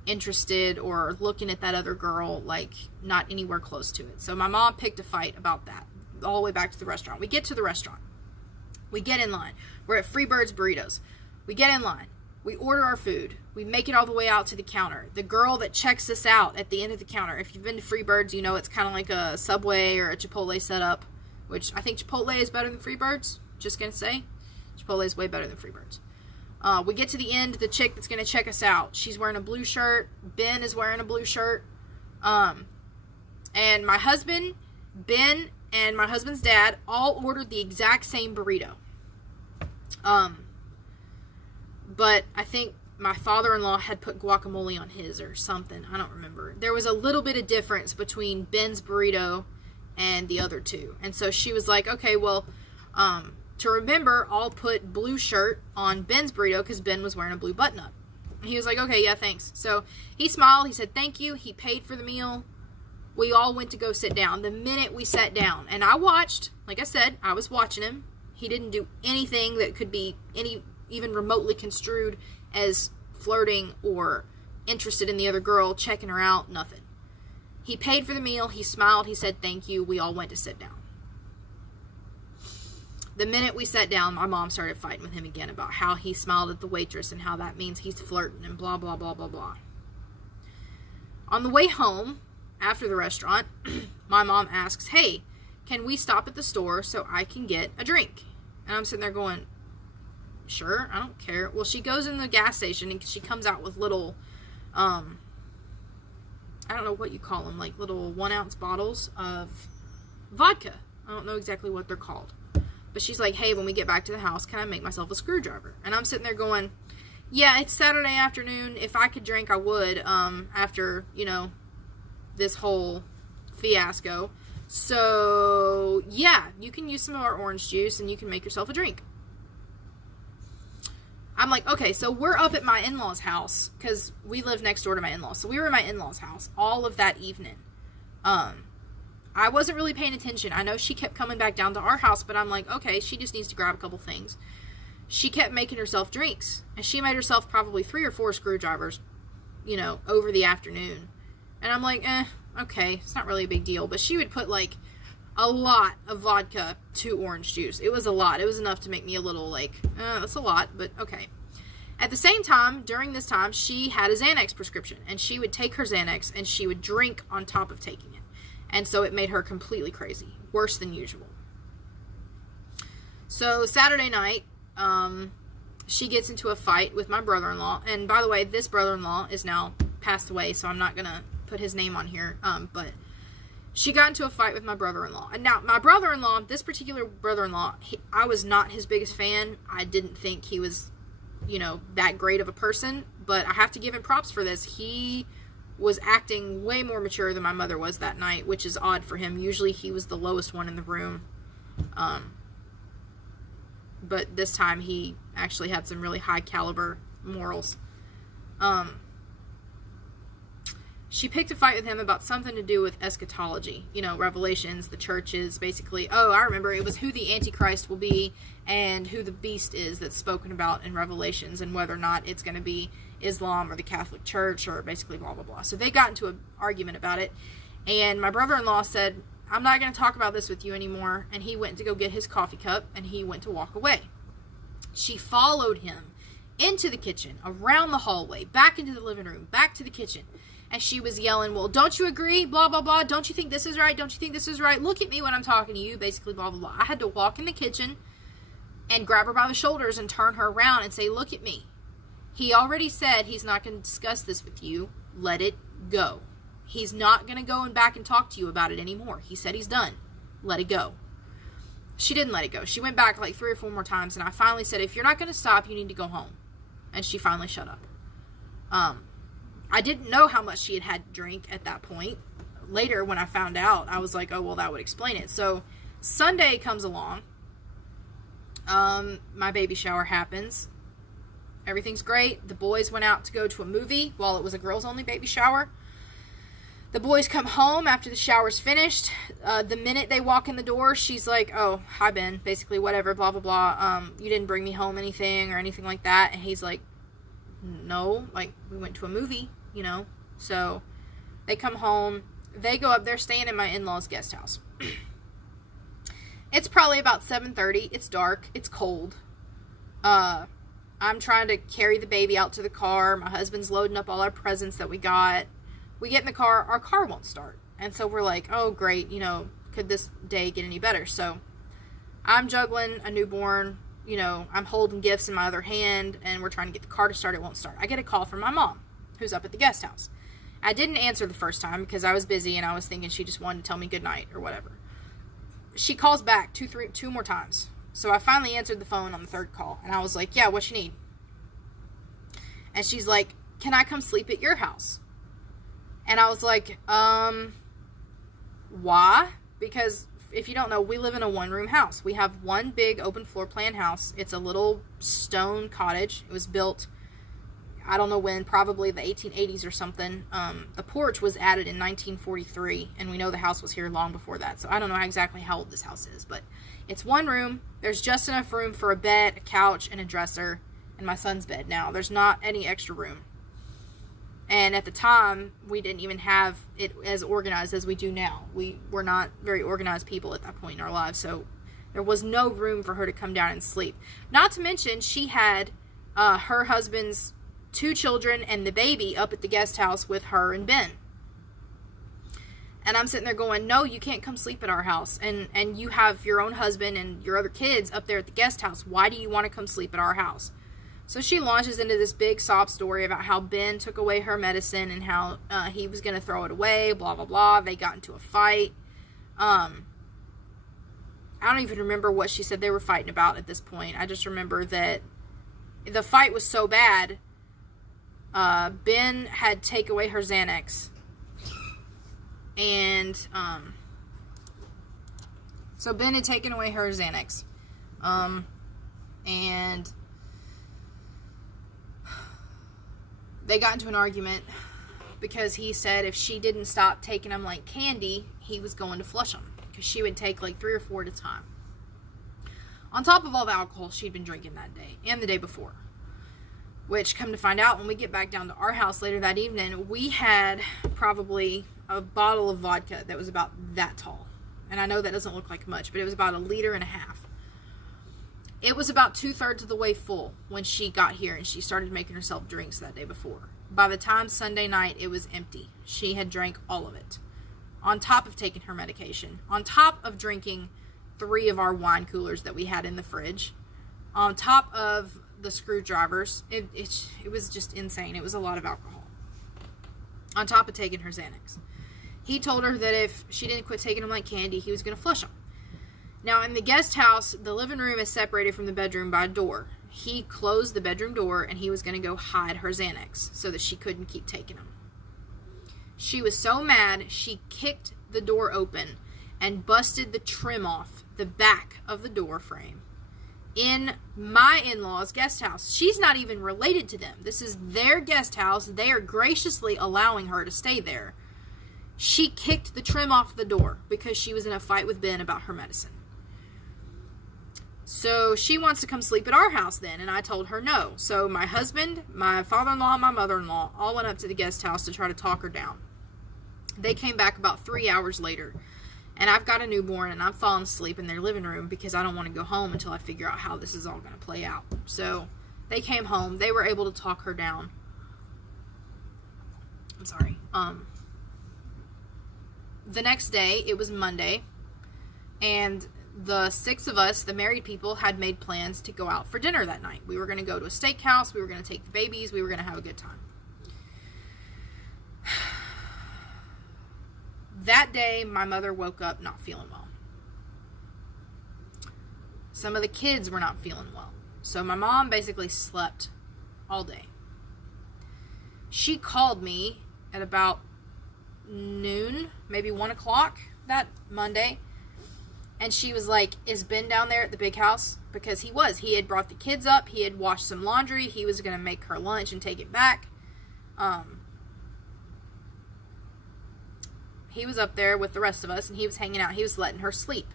interested or looking at that other girl, like, not anywhere close to it. So my mom picked a fight about that all the way back to the restaurant. We get to the restaurant. We get in line. We're at Freebird's Burritos. We get in line. We order our food. We make it all the way out to the counter. The girl that checks us out at the end of the counter, if you've been to Freebird's, you know it's kind of like a Subway or a Chipotle setup, which I think Chipotle is better than Freebird's. Just going to say. Chipotle is way better than Freebird's. We get to the end. The chick that's going to check us out, she's wearing a blue shirt. Ben is wearing a blue shirt. And my husband, Ben, and my husband's dad all ordered the exact same burrito. But I think my father-in-law had put guacamole on his or something. I don't remember. There was a little bit of difference between Ben's burrito and the other two. And so she was like, okay, well, to remember, I'll put blue shirt on Ben's burrito because Ben was wearing a blue button-up. He was like, okay, yeah, thanks. So he smiled. He said, thank you. He paid for the meal. We all went to go sit down. The minute we sat down, and I watched, like I said, I was watching him. He didn't do anything that could be even remotely construed as flirting or interested in the other girl, checking her out, nothing. He paid for the meal. He smiled. He said, thank you. We all went to sit down. The minute we sat down, my mom started fighting with him again about how he smiled at the waitress and how that means he's flirting and blah, blah, blah, blah, blah. On the way home, after the restaurant, my mom asks, hey, can we stop at the store so I can get a drink? And I'm sitting there going, sure, I don't care. Well, she goes in the gas station and she comes out with little, I don't know what you call them, like little 1-ounce bottles of vodka. I don't know exactly what they're called. But she's like, hey, when we get back to the house, can I make myself a screwdriver? And I'm sitting there going, yeah, it's Saturday afternoon. If I could drink, I would, after, this whole fiasco. So, yeah, you can use some of our orange juice and you can make yourself a drink. I'm like, okay, so we're up at my in-laws' house because we live next door to my in-laws. So we were at my in-laws' house all of that evening. I wasn't really paying attention. I know she kept coming back down to our house, but I'm like, okay, she just needs to grab a couple things. She kept making herself drinks, and she made herself probably 3 or 4 screwdrivers, over the afternoon. And I'm like, okay, it's not really a big deal. But she would put, like, a lot of vodka to orange juice. It was a lot. It was enough to make me a little, like, that's a lot, but okay. At the same time, during this time, she had a Xanax prescription, and she would take her Xanax, and she would drink on top of taking it. And so it made her completely crazy. Worse than usual. So Saturday night, she gets into a fight with my brother-in-law. And by the way, this brother-in-law is now passed away, so I'm not going to put his name on here. But she got into a fight with my brother-in-law. And now, my brother-in-law, this particular brother-in-law, I was not his biggest fan. I didn't think he was, that great of a person. But I have to give him props for this. He was acting way more mature than my mother was that night, which is odd for him. Usually he was the lowest one in the room. But this time he actually had some really high caliber morals. She picked a fight with him about something to do with eschatology. Revelations, the churches, basically. Oh, I remember. It was who the Antichrist will be and who the beast is that's spoken about in Revelations and whether or not it's going to be Islam or the Catholic Church or basically blah, blah, blah. So they got into an argument about it. And my brother-in-law said, I'm not going to talk about this with you anymore. And he went to go get his coffee cup and he went to walk away. She followed him into the kitchen, around the hallway, back into the living room, back to the kitchen. And she was yelling, well, don't you agree? Blah, blah, blah. Don't you think this is right? Don't you think this is right? Look at me when I'm talking to you. Basically, blah, blah, blah. I had to walk in the kitchen and grab her by the shoulders and turn her around and say, look at me. He already said he's not going to discuss this with you. Let it go. He's not going to go and back and talk to you about it anymore. He said he's done. Let it go. She didn't let it go. She went back like 3 or 4 more times, and I finally said, if you're not going to stop, you need to go home. And she finally shut up. I didn't know how much she had had to drink at that point. Later, when I found out, I was like, oh, well, that would explain it. So Sunday comes along. My baby shower happens. Everything's great. The boys went out to go to a movie while it was a girls-only baby shower. The boys come home after the shower's finished. The minute they walk in the door, she's like, oh, hi, Ben. Basically, whatever, blah, blah, blah. You didn't bring me home anything or anything like that. And he's like, no, like, we went to a movie, you know. So they come home. They go up. They're staying in my in-laws' guest house. It's probably about 7:30. It's dark. It's cold. I'm trying to carry the baby out to the car. My husband's loading up all our presents that we got. We get in the car. Our car won't start. And so we're like, oh, great. You know, could this day get any better? So I'm juggling a newborn. You know, I'm holding gifts in my other hand, and we're trying to get the car to start. It won't start. I get a call from my mom, who's up at the guest house. I didn't answer the first time because I was busy, and I was thinking she just wanted to tell me goodnight or whatever. She calls back two more times. So I finally answered the phone on the third call, and I was like, yeah, what you need? And she's like, can I come sleep at your house? And I was like, why? Because if you don't know, we live in a one-room house. We have one big open floor plan house. It's a little stone cottage. It was built, I don't know when, probably the 1880s or something. The porch was added in 1943, and we know the house was here long before that. So I don't know exactly how old this house is, but it's one room. There's just enough room for a bed, a couch, and a dresser, and my son's bed now. There's not any extra room. And at the time, we didn't even have it as organized as we do now. We were not very organized people at that point in our lives, so there was no room for her to come down and sleep. Not to mention, she had her husband's 2 children and the baby up at the guest house with her and Ben. And I'm sitting there going, no, you can't come sleep at our house. And you have your own husband and your other kids up there at the guest house. Why do you want to come sleep at our house? So she launches into this big sob story about how Ben took away her medicine and how he was going to throw it away, blah, blah, blah. They got into a fight. I don't even remember what she said they were fighting about at this point. I just remember that the fight was so bad, Ben had take away her Xanax. And so Ben had taken away her Xanax. And they got into an argument because he said if she didn't stop taking them like candy, he was going to flush them. Because she would take like 3 or 4 at a time. On top of all the alcohol she'd been drinking that day and the day before. Which, come to find out, when we get back down to our house later that evening, we had probably a bottle of vodka that was about that tall. And I know that doesn't look like much, but it was about 1.5 liters. It was about 2/3 of the way full when she got here and she started making herself drinks that day before. By the time Sunday night, it was empty. She had drank all of it. On top of taking her medication. On top of drinking 3 of our wine coolers that we had in the fridge. On top of the screwdrivers. It was just insane. It was a lot of alcohol. On top of taking her Xanax. He told her that if she didn't quit taking them like candy, he was going to flush them. Now, in the guest house, the living room is separated from the bedroom by a door. He closed the bedroom door, and he was going to go hide her Xanax so that she couldn't keep taking them. She was so mad, she kicked the door open and busted the trim off the back of the door frame in my in-laws' guest house. She's not even related to them. This is their guest house. They are graciously allowing her to stay there. She kicked the trim off the door because she was in a fight with Ben about her medicine. So she wants to come sleep at our house then, and I told her no. So my husband, my father-in-law, and my mother-in-law all went up to the guest house to try to talk her down. They came back about 3 hours later, and I've got a newborn, and I'm falling asleep in their living room because I don't want to go home until I figure out how this is all going to play out. So they came home. They were able to talk her down. I'm sorry. The next day, it was Monday, and the 6 of us, the married people, had made plans to go out for dinner that night. We were going to go to a steakhouse. We were going to take the babies. We were going to have a good time. That day, my mother woke up not feeling well. Some of the kids were not feeling well. So my mom basically slept all day. She called me at about noon, maybe 1 o'clock that Monday. And she was like, is Ben down there at the big house? Because he was. He had brought the kids up. He had washed some laundry. He was going to make her lunch and take it back. He was up there with the rest of us, and he was hanging out. He was letting her sleep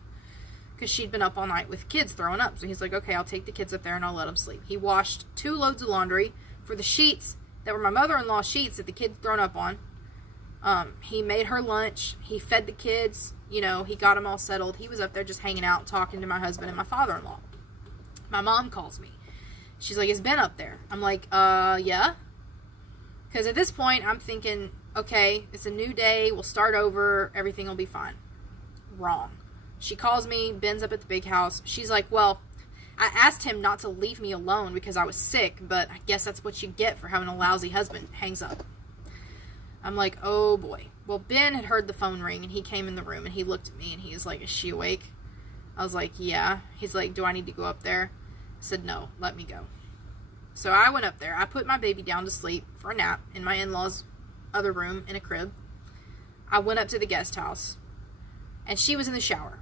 because she'd been up all night with kids throwing up. So he's like, okay, I'll take the kids up there and I'll let them sleep. He washed 2 loads of laundry for the sheets that were my mother-in-law's sheets that the kids thrown up on. He made her lunch. He fed the kids. You know, he got them all settled. He was up there just hanging out, talking to my husband and my father-in-law. My mom calls me. She's like, is Ben up there? I'm like, yeah. Because at this point, I'm thinking, okay, it's a new day. We'll start over. Everything will be fine. Wrong. She calls me. Ben's up at the big house. She's like, well, I asked him not to leave me alone because I was sick, but I guess that's what you get for having a lousy husband. Hangs up. I'm like, oh boy. Well, Ben had heard the phone ring, and he came in the room, and he looked at me, and he was like, is she awake? I was like, yeah. He's like, do I need to go up there? I said, no, let me go. So I went up there. I put my baby down to sleep for a nap in my in-laws' other room in a crib. I went up to the guest house, and she was in the shower.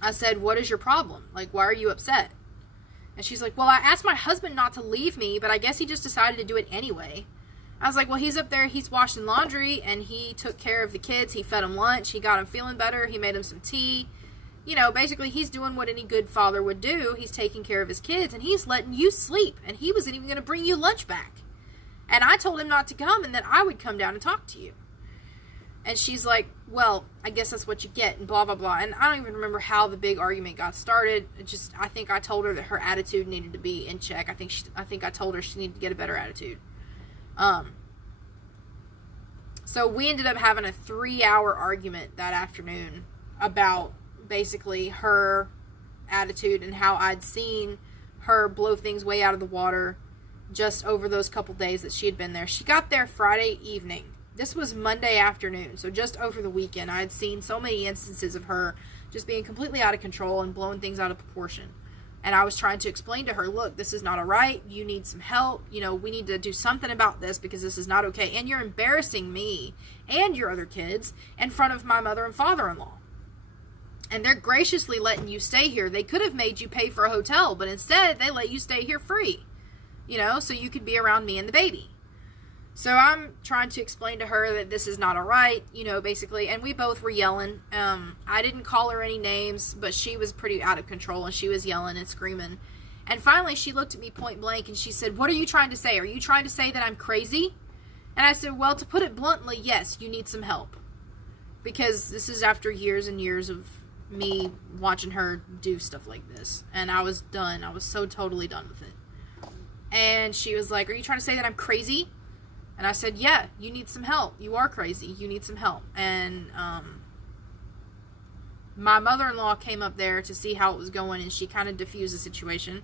I said, what is your problem? Like, why are you upset? And she's like, well, I asked my husband not to leave me, but I guess he just decided to do it anyway. I was like, well, he's up there, he's washing laundry, and he took care of the kids. He fed them lunch. He got them feeling better. He made them some tea. You know, basically, he's doing what any good father would do. He's taking care of his kids, and he's letting you sleep, and he wasn't even going to bring you lunch back. And I told him not to come and that I would come down and talk to you. And she's like, well, I guess that's what you get, and blah, blah, blah. And I don't even remember how the big argument got started. I think I told her that her attitude needed to be in check. I think I told her she needed to get a better attitude. So we ended up having a 3-hour argument that afternoon about basically her attitude and how I'd seen her blow things way out of the water just over those couple days that she had been there. She got there Friday evening. This was Monday afternoon, so just over the weekend. I had seen so many instances of her just being completely out of control and blowing things out of proportion. And I was trying to explain to her, look, this is not all right. You need some help. You know, we need to do something about this because this is not okay. And you're embarrassing me and your other kids in front of my mother and father-in-law. And they're graciously letting you stay here. They could have made you pay for a hotel, but instead they let you stay here free. You know, so you could be around me and the baby. So I'm trying to explain to her that this is not all right, you know, basically. And we both were yelling. I didn't call her any names, but she was pretty out of control, and she was yelling and screaming. And finally, she looked at me point blank, and she said, what are you trying to say? Are you trying to say that I'm crazy? And I said, well, to put it bluntly, yes, you need some help. Because this is after years and years of me watching her do stuff like this. And I was done. I was so totally done with it. And she was like, are you trying to say that I'm crazy? And I said, yeah, you need some help. You are crazy. You need some help. And my mother-in-law came up there to see how it was going, and she kind of diffused the situation.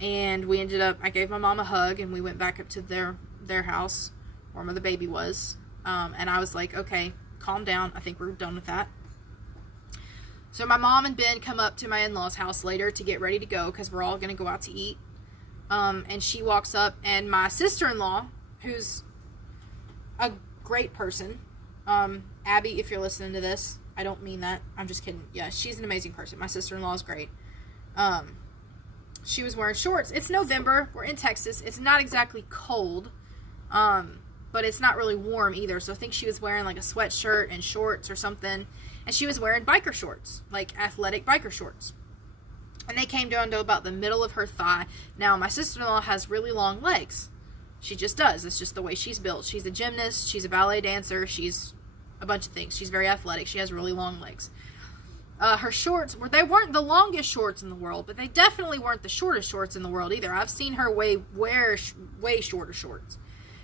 And we ended up, I gave my mom a hug, and we went back up to their house where the baby was. And I was like, okay, calm down. I think we're done with that. So my mom and Ben come up to my in-laws' house later to get ready to go because we're all going to go out to eat. And she walks up, and my sister-in-law, who's a great person, Abby, if you're listening to this, I don't mean that, I'm just kidding. Yeah, she's an amazing person. My sister-in-law is great. She was wearing shorts. It's November. We're in Texas. It's not exactly cold, but it's not really warm either. So I think she was wearing like a sweatshirt and shorts or something. And she was wearing biker shorts, like athletic biker shorts. And they came down to about the middle of her thigh. Now, my sister-in-law has really long legs. She just does. It's just the way she's built. She's a gymnast. She's a ballet dancer. She's a bunch of things. She's very athletic. She has really long legs. Her shorts, they weren't the longest shorts in the world, but they definitely weren't the shortest shorts in the world either. I've seen her wear way shorter shorts.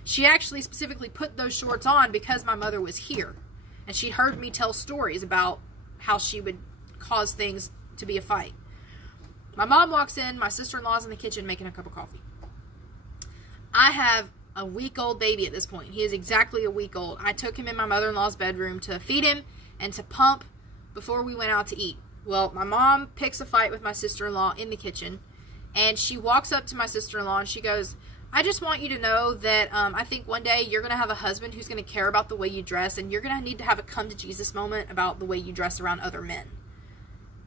She actually specifically put those shorts on because my mother was here. And she heard me tell stories about how she would cause things to be a fight. My mom walks in. My sister-in-law's in the kitchen making a cup of coffee. I have a week-old baby at this point. He is exactly a week old. I took him in my mother-in-law's bedroom to feed him and to pump before we went out to eat. Well, my mom picks a fight with my sister-in-law in the kitchen, and she walks up to my sister-in-law and she goes, I just want you to know that I think one day you're going to have a husband who's going to care about the way you dress, and you're going to need to have a come to Jesus moment about the way you dress around other men.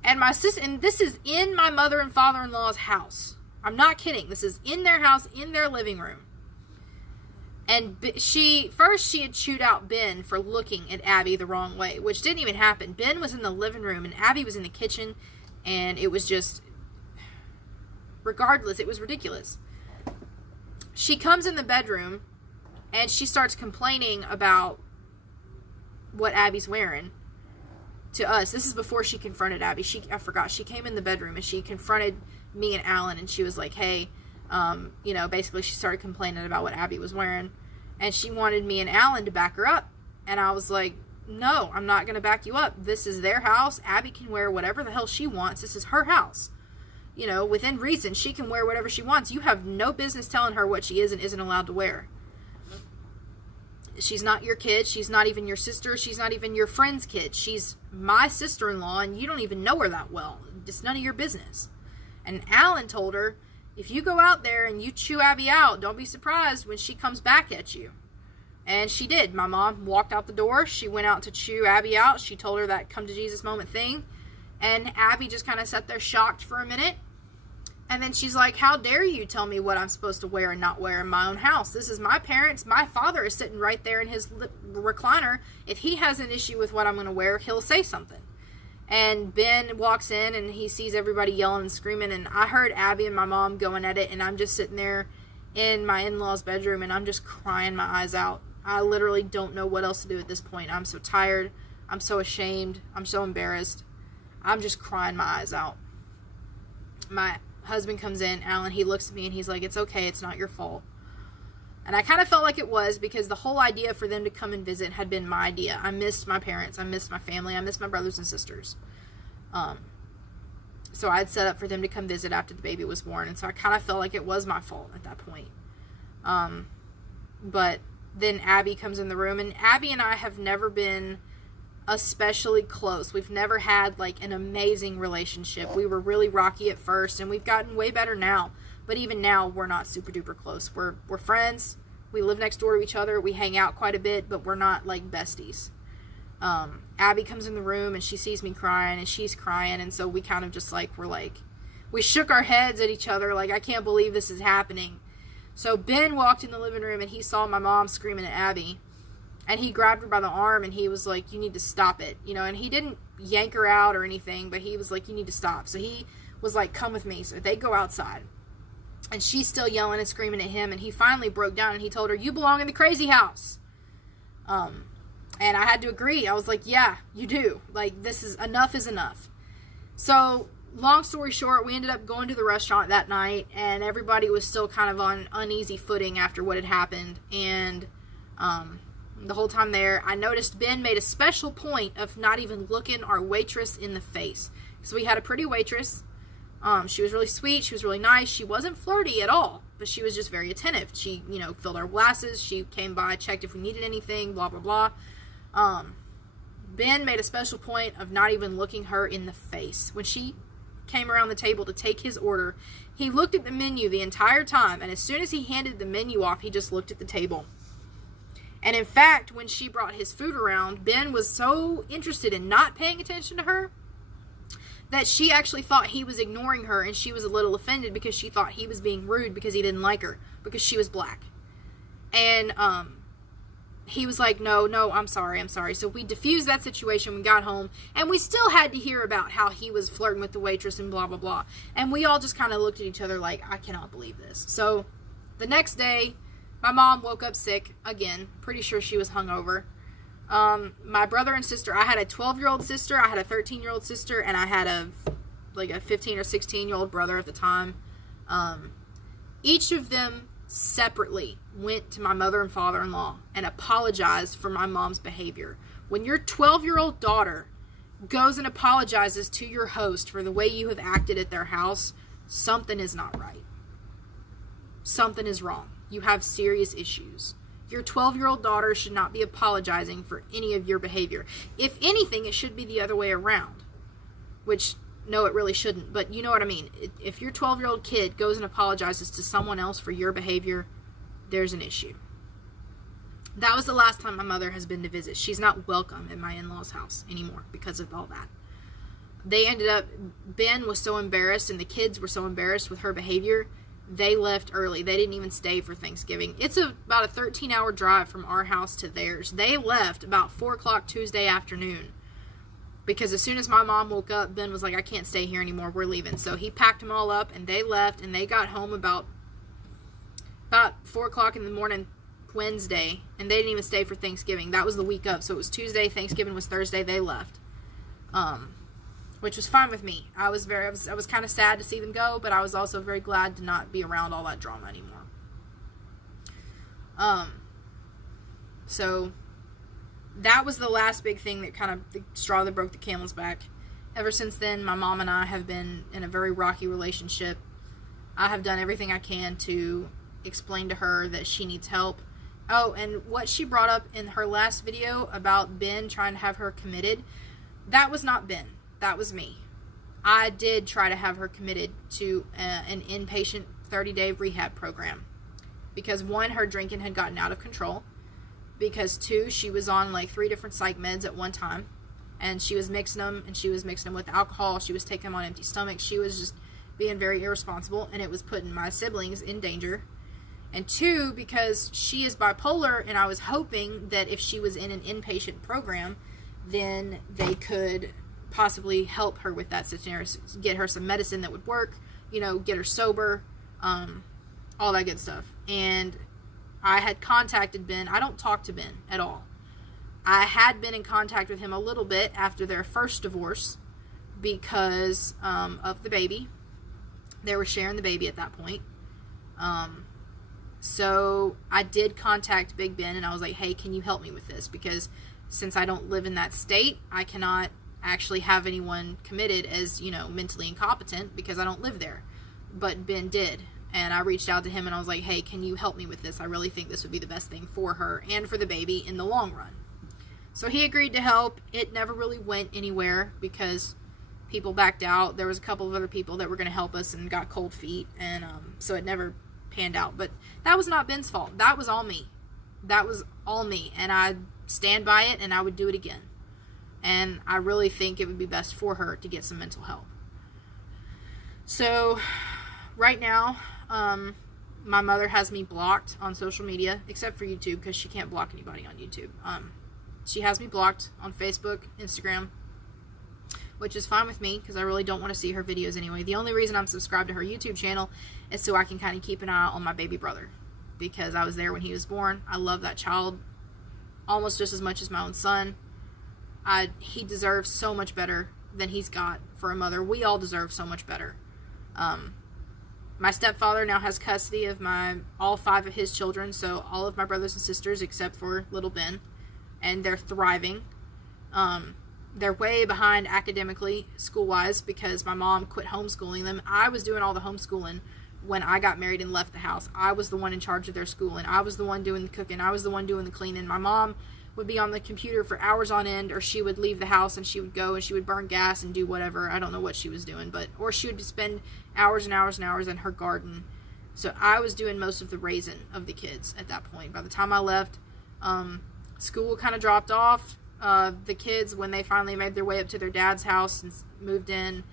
And my sister, and this is in my mother and father-in-law's house. I'm not kidding. This is in their house, in their living room. And she had chewed out Ben for looking at Abby the wrong way, which didn't even happen. Ben was in the living room and Abby was in the kitchen, and it was just, regardless, it was ridiculous. She comes in the bedroom and she starts complaining about what Abby's wearing to us. This is before she confronted Abby. I forgot. She came in the bedroom and she confronted me and Alan, and she was like, hey, basically she started complaining about what Abby was wearing, and she wanted me and Alan to back her up. And I was like, no, I'm not going to back you up. This is their house. Abby can wear whatever the hell she wants. This is her house. Within reason, she can wear whatever she wants. You have no business telling her what she is and isn't allowed to wear. She's not your kid. She's not even your sister. She's not even your friend's kid. She's my sister-in-law, and you don't even know her that well. It's none of your business. And Alan told her, if you go out there and you chew Abby out, don't be surprised when she comes back at you. And she did. My mom walked out the door. She went out to chew Abby out. She told her that come to Jesus moment thing. And Abby just kind of sat there shocked for a minute. And then she's like, how dare you tell me what I'm supposed to wear and not wear in my own house? This is my parents. My father is sitting right there in his recliner. If he has an issue with what I'm going to wear, he'll say something. And Ben walks in and he sees everybody yelling and screaming. And I heard Abby and my mom going at it. And I'm just sitting there in my in-laws' bedroom and I'm just crying my eyes out. I literally don't know what else to do at this point. I'm so tired. I'm so ashamed. I'm so embarrassed. I'm just crying my eyes out. My husband comes in, Alan, he looks at me and he's like, it's okay, it's not your fault. And I kind of felt like it was, because the whole idea for them to come and visit had been my idea. I missed my parents, I missed my family, I missed my brothers and sisters. So I had set up for them to come visit after the baby was born, and so I kind of felt like it was my fault at that point. But then Abby comes in the room, and Abby and I have never been especially close. We've never had like an amazing relationship. We were really rocky at first, and we've gotten way better now. But even now, we're not super duper close. We're friends. We live next door to each other. We hang out quite a bit, but we're not like besties. Abby comes in the room and she sees me crying and she's crying, and so we kind of just like, we shook our heads at each other like, I can't believe this is happening. So Ben walked in the living room and he saw my mom screaming at Abby. And he grabbed her by the arm and he was like, you need to stop it. And he didn't yank her out or anything, but he was like, you need to stop. So he was like, come with me. So they go outside. And she's still yelling and screaming at him. And he finally broke down and he told her, you belong in the crazy house. And I had to agree. I was like, yeah, you do. Like, enough is enough. So, long story short, we ended up going to the restaurant that night. And everybody was still kind of on uneasy footing after what had happened. And, the whole time there, I noticed Ben made a special point of not even looking our waitress in the face. So we had a pretty waitress. She was really sweet. She was really nice. She wasn't flirty at all, but she was just very attentive. She, filled our glasses. She came by, checked if we needed anything, blah, blah, blah. Ben made a special point of not even looking her in the face. When she came around the table to take his order, he looked at the menu the entire time, and as soon as he handed the menu off, he just looked at the table. And in fact, when she brought his food around, Ben was so interested in not paying attention to her that she actually thought he was ignoring her, and she was a little offended because she thought he was being rude because he didn't like her because she was black. And he was like, no, I'm sorry. So we diffused that situation. We got home, and we still had to hear about how he was flirting with the waitress and blah, blah, blah. And we all just kind of looked at each other like, I cannot believe this. So the next day, my mom woke up sick again. Pretty sure she was hungover. My brother and sister, I had a 12-year-old sister, I had a 13-year-old sister, and I had a 15 or 16-year-old brother at the time. Each of them separately went to my mother and father-in-law and apologized for my mom's behavior. When your 12-year-old daughter goes and apologizes to your host for the way you have acted at their house, something is not right. Something is wrong. You have serious issues. Your 12-year-old daughter should not be apologizing for any of your behavior. If anything, it should be the other way around. Which, no, it really shouldn't. But you know what I mean. If your 12-year-old kid goes and apologizes to someone else for your behavior, there's an issue. That was the last time my mother has been to visit. She's not welcome at my in-laws' house anymore because of all that. They ended up, Ben was so embarrassed and the kids were so embarrassed with her behavior, they left early. They didn't even stay for Thanksgiving. It's about a 13-hour drive from our house to theirs. They left about 4 o'clock Tuesday afternoon because as soon as my mom woke up, Ben was like, I can't stay here anymore. We're leaving. So he packed them all up and they left, and they got home about 4 o'clock in the morning Wednesday, and they didn't even stay for Thanksgiving. That was the week up. So it was Tuesday, Thanksgiving was Thursday, they left. Which was fine with me. I was kind of sad to see them go, but I was also very glad to not be around all that drama anymore. So that was the last big thing that kind of the straw that broke the camel's back. Ever since then, my mom and I have been in a very rocky relationship. I have done everything I can to explain to her that she needs help. Oh, and what she brought up in her last video about Ben trying to have her committed, that was not Ben. That was me. I did try to have her committed to an inpatient 30-day rehab program. Because 1, her drinking had gotten out of control. Because 2, she was on like 3 different psych meds at one time. And she was mixing them, and she was mixing them with alcohol. She was taking them on empty stomachs. She was just being very irresponsible, and it was putting my siblings in danger. And 2, because she is bipolar, and I was hoping that if she was in an inpatient program, then they could possibly help her with that scenario, get her some medicine that would work, get her sober, all that good stuff. And I had contacted Ben. I don't talk to Ben at all. I had been in contact with him a little bit after their first divorce because of the baby. They were sharing the baby at that point. So I did contact Big Ben, and I was like, hey, can you help me with this? Because since I don't live in that state, I cannot actually have anyone committed as, mentally incompetent because I don't live there. But Ben did. And I reached out to him and I was like, hey, can you help me with this? I really think this would be the best thing for her and for the baby in the long run. So he agreed to help. It never really went anywhere because people backed out. There was a couple of other people that were going to help us and got cold feet. And so it never panned out. But that was not Ben's fault. That was all me. That was all me. And I stand by it, and I would do it again. And I really think it would be best for her to get some mental help. So, right now, my mother has me blocked on social media, except for YouTube, because she can't block anybody on YouTube. She has me blocked on Facebook, Instagram, which is fine with me, because I really don't want to see her videos anyway. The only reason I'm subscribed to her YouTube channel is so I can kind of keep an eye on my baby brother, because I was there when he was born. I love that child almost just as much as my own son. He deserves so much better than he's got for a mother. We all deserve so much better. My stepfather now has custody of all 5 of his children, so all of my brothers and sisters except for little Ben, and they're thriving. They're way behind academically, school-wise, because my mom quit homeschooling them. I was doing all the homeschooling when I got married and left the house. I was the one in charge of their schooling. I was the one doing the cooking. I was the one doing the cleaning. My mom would be on the computer for hours on end, or she would leave the house and she would go and she would burn gas and do whatever. I don't know what she was doing, or she would spend hours and hours and hours in her garden. So I was doing most of the raising of the kids at that point. By the time I left, school kind of dropped off. The kids, when they finally made their way up to their dad's house and moved in,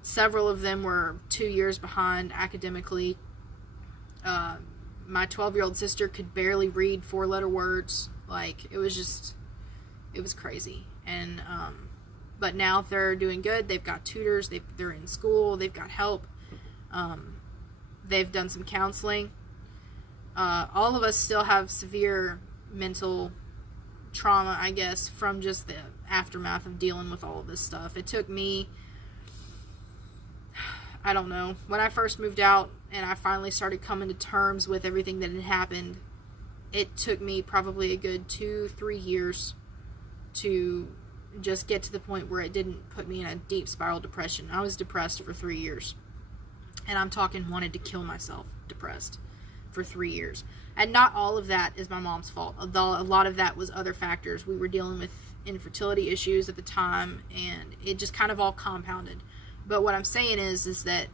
several of them were 2 years behind academically. My 12-year-old sister could barely read 4-letter words. It was crazy. And, but now they're doing good. They've got tutors. They're in school. They've got help. They've done some counseling. All of us still have severe mental trauma, I guess, from just the aftermath of dealing with all of this stuff. It took me, I don't know, when I first moved out and I finally started coming to terms with everything that had happened, it took me probably a good 2-3 years to just get to the point where it didn't put me in a deep spiral depression. I was depressed for 3 years. And I'm talking wanted to kill myself, depressed, for 3 years. And not all of that is my mom's fault. A lot of that was other factors. We were dealing with infertility issues at the time, and it just kind of all compounded. But what I'm saying is that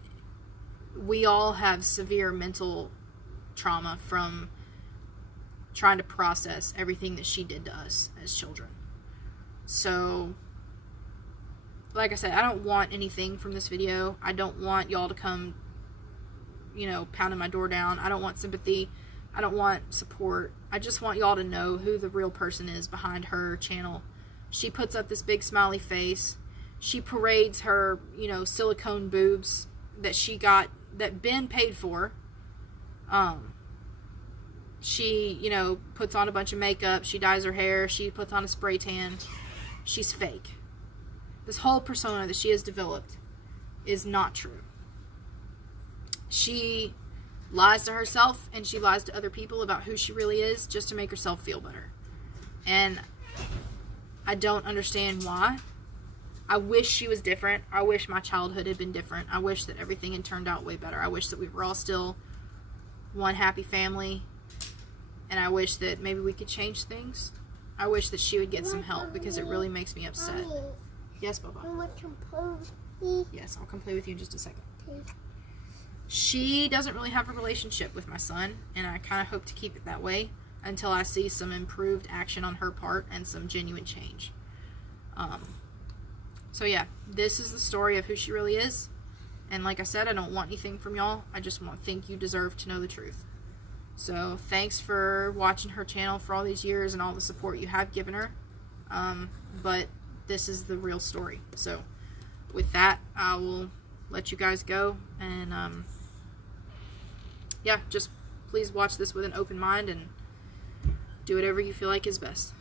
we all have severe mental trauma from trying to process everything that she did to us as children. So, like I said, I don't want anything from this video. I don't want y'all to come, pounding my door down. I don't want sympathy. I don't want support. I just want y'all to know who the real person is behind her channel. She puts up this big smiley face. She parades her, silicone boobs that she got, that Ben paid for. She, puts on a bunch of makeup. She dyes her hair. She puts on a spray tan. She's fake. This whole persona that she has developed is not true. She lies to herself and she lies to other people about who she really is just to make herself feel better. And I don't understand why. I wish she was different. I wish my childhood had been different. I wish that everything had turned out way better. I wish that we were all still one happy family. And I wish that maybe we could change things. I wish that she would get some help because it really makes me upset. Yes, Bubba? You want to play with me? Yes, I'll come play with you in just a second. Okay. She doesn't really have a relationship with my son, and I kind of hope to keep it that way until I see some improved action on her part and some genuine change. So yeah, this is the story of who she really is. And like I said, I don't want anything from y'all. I just think you deserve to know the truth. So thanks for watching her channel for all these years and all the support you have given her. But this is the real story. So with that, I will let you guys go. And yeah, just please watch this with an open mind and do whatever you feel like is best.